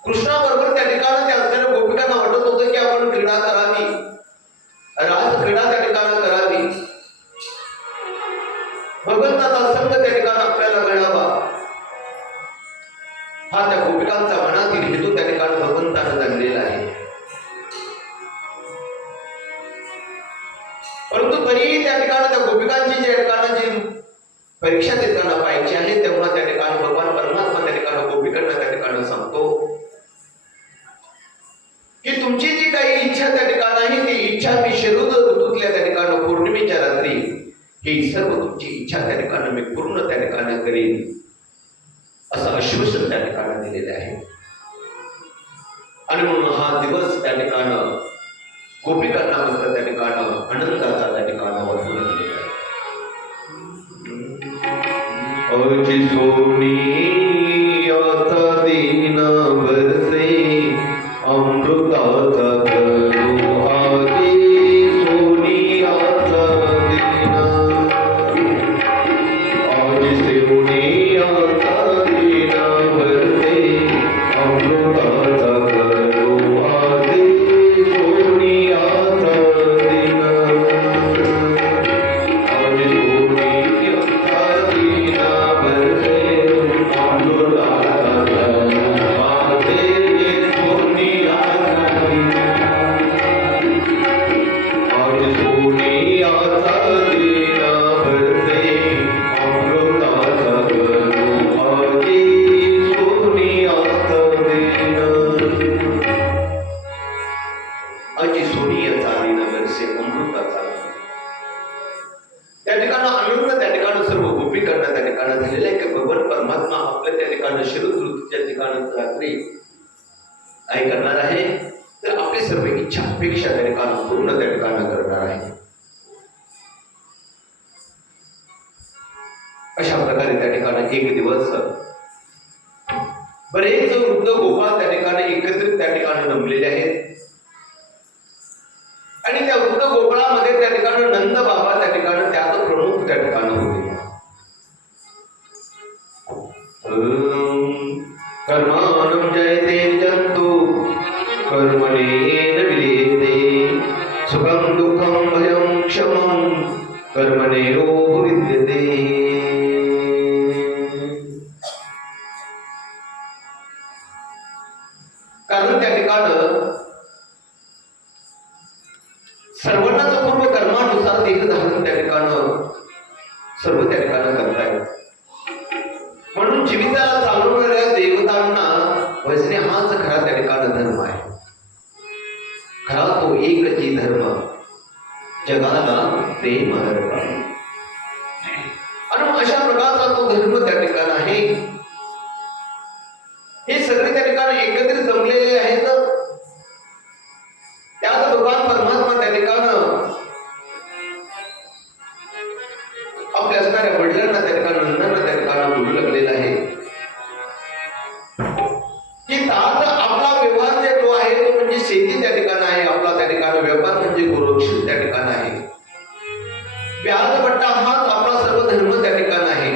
कृष्णाबरोबर त्या ठिकाणी त्या असणाऱ्या गोपिकांना वाटत होतं की आपण क्रीडा करावी, रास क्रीडा त्या ठिकाणी करावी, भगवंताचा संग त्या ठिकाणी आपल्याला मिळावा, हा त्या गोपिकांचा मनातील हेतू त्या ठिकाणी भगवंतानं जाणलेला आहे. परंतु तरीही त्या ठिकाणी त्या गोपिकांची ज्या ठिकाणी जी परीक्षा देताना पाहिजे आहे तेव्हा त्या ठिकाणी भगवान परमात्मा त्या ठिकाणी गोपिकांना त्या ठिकाणी सांगतो की तुमची जी काही इच्छा त्या ठिकाणी आहे ती इच्छा मी शरद ऋतूतल्या त्या ठिकाणी पौर्णिमेच्या रात्री ही सर्व तुमची इच्छा त्या ठिकाणी मी पूर्ण त्या ठिकाणी करीन असं आश्वासन त्या ठिकाणी दिलेलं आहे. आणि म्हणून हा दिवस त्या ठिकाणी गोपिकांना मात्र त्या ठिकाणी आनंदाचा त्या ठिकाणी वाटून दिलेला आहे. अजी सोनी आता दीन बरसे अमृताचा करू आगे सोनी आता दीन अजी सोनी आता दीन बरसे अमृताचा करू आगे सोनी आता दीन अजी सोनी आता दीन बरसे अमृताचा करू आगे सोनी त्या ठिकाणी आनंद त्या ठिकाणी सर्व गोपिकांना त्या ठिकाणी झालेला आहे की भगवान परमात्मा आपल्या त्या ठिकाणी शरद ऋतूच्या ठिकाणी रात्री काय करणार आहे तर आपली सर्व इच्छा अपेक्षा त्या ठिकाणी पूर्ण त्या ठिकाणी करणार आहे. अशा प्रकारे त्या ठिकाणी एक दिवस बरेच वृद्ध गोपाळ त्या ठिकाणी एकत्रित त्या ठिकाणी जमलेले आहेत. आणि त्या वृद्ध गोपाळामध्ये त्या ठिकाणी नंद बाबा त्या ठिकाणी त्यात प्रमुख त्या ठिकाणी होते. कर्मानं जयते जंतु कर्मणेन विद्यते सुखं दुःखं भयं क्षमं कर्मणेव विद्यते. कारण त्या ठिकाणी सर्वांनाच पूर्व कर्मानुसार देह धारण त्या ठिकाणी सर्व त्या ठिकाणी करतायत. म्हणून जीविताला चालवणाऱ्या देवतांना वचने हाच खरा त्या ठिकाणी धर्म आहे. खरा तो एकची धर्म जगाला प्रेम धर्म. आणि अशा प्रकारचा तो धर्म त्या ठिकाणी आहे. हे सगळे त्या ठिकाणी एकत्रित जमलेले आहेत. त्यात भगवान परमात्मा त्या ठिकाणी आपल्या असणाऱ्या वडिलांना त्या ठिकाणी नंदांना त्या ठिकाणी बोलू लागलेला आहे की तात आपला व्यवहार जे तो आहे तो म्हणजे शेती त्या ठिकाणी आहे. आपला त्या ठिकाणी व्यापार म्हणजे गोरक्षण त्या ठिकाणी आहे. व्याजपट्टा हाच आपला सर्व धर्म त्या ठिकाणी आहे.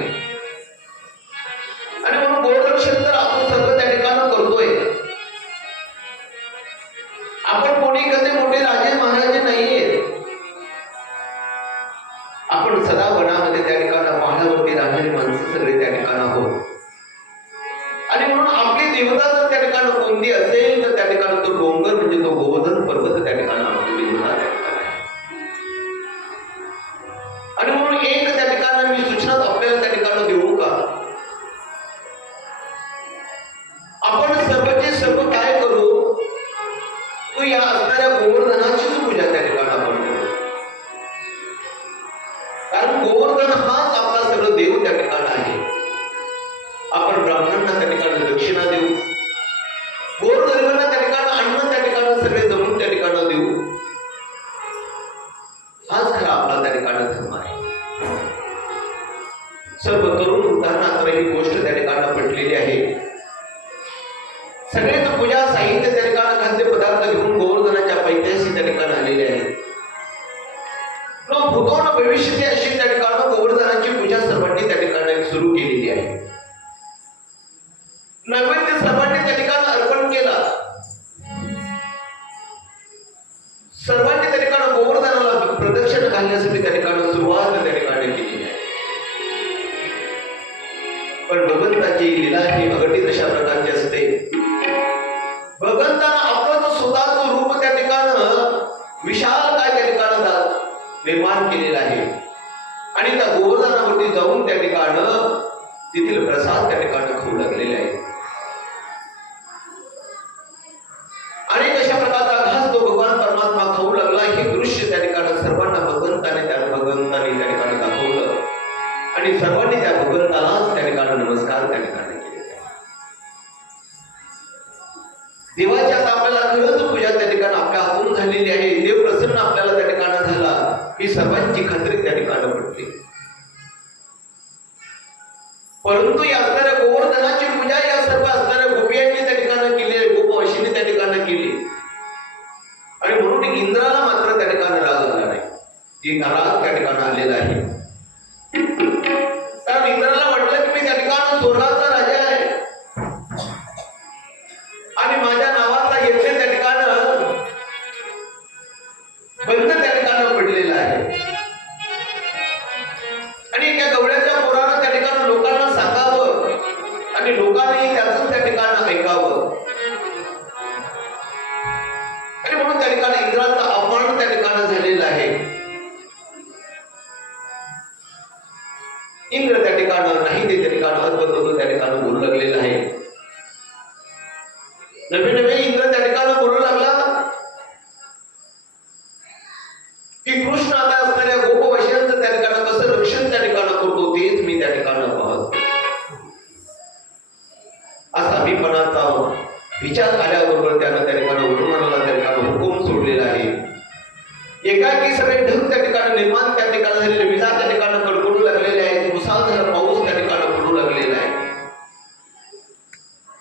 2 उदाहरणात ही गोष्ट त्या ठिकाणी पटलेली आहे. सगळेच पूजा साहित्य त्या ठिकाणी खाद्य पदार्थ घेऊन गोवर्धनाच्या पैत्याशी त्या ठिकाणी आलेले आहेत. भूतो न भविष्यती अशी त्या ठिकाणी गोवर्धनाची पूजा सर्वांनी त्या ठिकाणी सुरू केलेली आहे. नैवेद्य सर्वांनी त्या ठिकाणी अर्पण केला. सर्वांनी त्या ठिकाणी गोवर्धनाला प्रदक्षिण घालण्यासाठी त्या ठिकाणी सुरुवात त्या ठिकाणी केली आहे. पण भगवंताची लीला ही अगटित अशा प्रकारची असते. भगवंतानं आपलं स्वतःचं रूप त्या ठिकाणी विशाल काय त्या ठिकाणी निर्माण केलेलं आहे आणि त्या गोवर्धनावरती जाऊन त्या ठिकाणी तेथील प्रसाद त्या ठिकाणी खाऊ लागलेले आहे. आणि कशा प्रकारचा घास तो भगवान परमात्मा खाऊ लागला हे दृश्य त्या ठिकाणी सर्वांना भगवंताने त्या ठिकाणी दाखवलं आणि सर्वांनी त्या भगवंतालाच त्या ठिकाणी नमस्कार त्या ठिकाणी केले. देवाची आता आपल्याला खरंच पूजा त्या ठिकाणी आपल्या हातून झालेली आहे. देव प्रसन्न आपल्याला त्या ठिकाणी झाला ही सर्वांची खात्री त्या ठिकाणी पडली. परंतु या असणाऱ्या गोवर्धनाची पूजा या सर्व असणाऱ्या गोपियांनी त्या ठिकाणी केली, गोपवशींनी त्या ठिकाणी केली आणि म्हणून इंद्राला मात्र त्या ठिकाणी राग आला नाही. ती राग त्या ठिकाणी आलेला आहे. कारण इंद्राला वाटलं की मी त्या ठिकाणी स्वर्गाचा राजा आहे आणि माझ्या नावाचा यज्ञ त्या ठिकाणी बंद त्या ठिकाणी पडलेला आहे आणि त्या गवळ्याच्या पोरानं त्या ठिकाणी लोकांना सांगावं आणि लोकांनी त्याच त्या ठिकाणी ऐकावं आणि म्हणून त्या ठिकाणी इंद्राचा अपमान त्या ठिकाणी झालेला आहे. इंद्र त्या ठिकाणी नाही ते त्या ठिकाणी अद्भुत त्या ठिकाणी बोलू लागलेलं आहे. नवे नवे इंद्र त्या ठिकाणी बोलू लागला की कृष्ण आता असणाऱ्या गोपवशींचं त्या ठिकाणी कसं रक्षण त्या ठिकाणी करतो तेच मी त्या ठिकाणी पाहतो. असा मीपणाचा विचार आल्याबरोबर त्यानं त्या ठिकाणी वरुणाला त्या ठिकाणी हुकूम सोडलेला आहे. एकाकी सगळे ढग त्या ठिकाणी निर्माण त्या ठिकाणी झालेले, विजा त्या ठिकाणी कडकडू लागलेले आहेत, मुसळधार पाऊस त्या ठिकाणी पडू लागलेला आहे.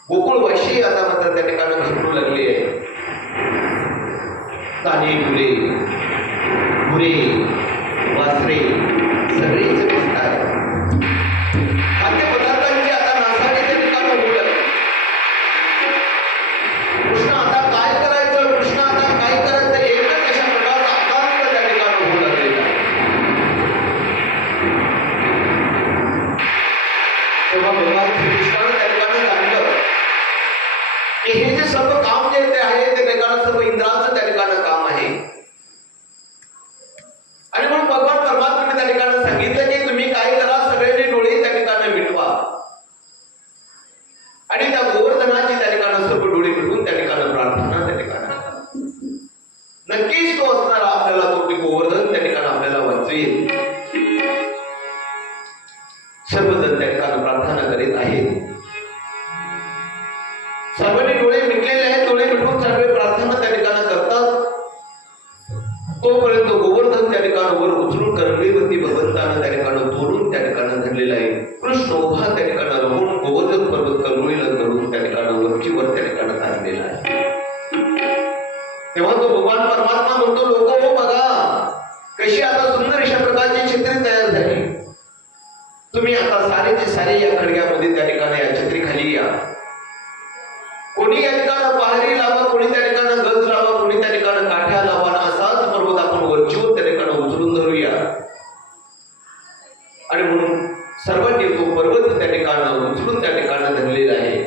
गोकुळवाशी आता मात्र त्या ठिकाणी घडू लागले आहे. काने गुरे गुरे वासरे सगळेच दिसतात. खाद्य पदार्थांची आता नासाडी त्या ठिकाणी होऊ लागली. कृष्ण आता काय करायचं, कृष्ण आता काय करायचं, एकच अशा प्रकारचा आकांत त्या ठिकाणी होऊ लागलेला आहे. तेव्हा भगवान श्रीकृष्णाने त्या ठिकाणी सांगितलं की हे जे सर्व काम जे आहे ते ठिकाणी सर्व इंद्राचं त्या ठिकाणी काम आहे. आणि म्हणून भगवान परमात्म्याने त्या ठिकाणी सांगितलं की तुम्ही काय करा, सगळ्यांनी डोळे त्या ठिकाणी मिटवा आणि त्या गोवर्धनाची त्या ठिकाणी सर्व डोळे मिटवून त्या ठिकाणी प्रार्थना त्या ठिकाणी नक्कीच तो असणारा आपल्याला तो गोवर्धन त्या ठिकाणी आपल्याला वाचवेल. सर्वजण त्या ठिकाणी प्रार्थना करीत आहेत. सर्वांनी डोळे मिटलेले आहेत. डोळे मिटवून सर्व प्रार्थना त्या ठिकाणी करतात. तोपर्यंत गोवर्धन त्या ठिकाणी वर उचलून करंगळीवरती भगवंतानं त्या ठिकाणी धरून त्या ठिकाणी धरलेला आहे. कृष्ण उभा त्या ठिकाणी राहून गोवर्धन पर्वत करंगळीला धरून त्या ठिकाणी वरचीवर त्या ठिकाणी ताणलेला आहे. तेव्हा तो भगवान परमात्मा म्हणतो, लोक हो बघा कशी आता सुंदर अशा प्रकारची छत्री तयार झाली. तुम्ही आता सारेचे सारे या खडग्यामध्ये त्या ठिकाणी या छत्री खाली या. कोणी या ठिकाणी पहारी लावा, कोणी त्या ठिकाणी गज लावा, कोणी त्या ठिकाणी काठ्या लावा. असाच पर्वत आपण वरचीवर त्या ठिकाणी उचलून धरूया. आणि म्हणून सर्वांनी तो पर्वत त्या ठिकाणी उचलून त्या ठिकाणी धरलेला आहे.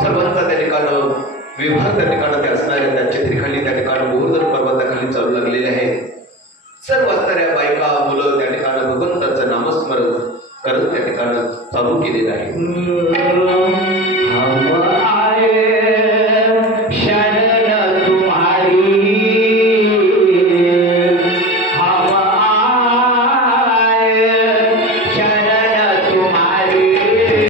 सर्वांचा त्या ठिकाणी विभाग त्या ठिकाणी त्या असणाऱ्या त्या छत्रीखाली त्या ठिकाणी गोवर्धन पर्वताखाली चालू लागलेले आहे.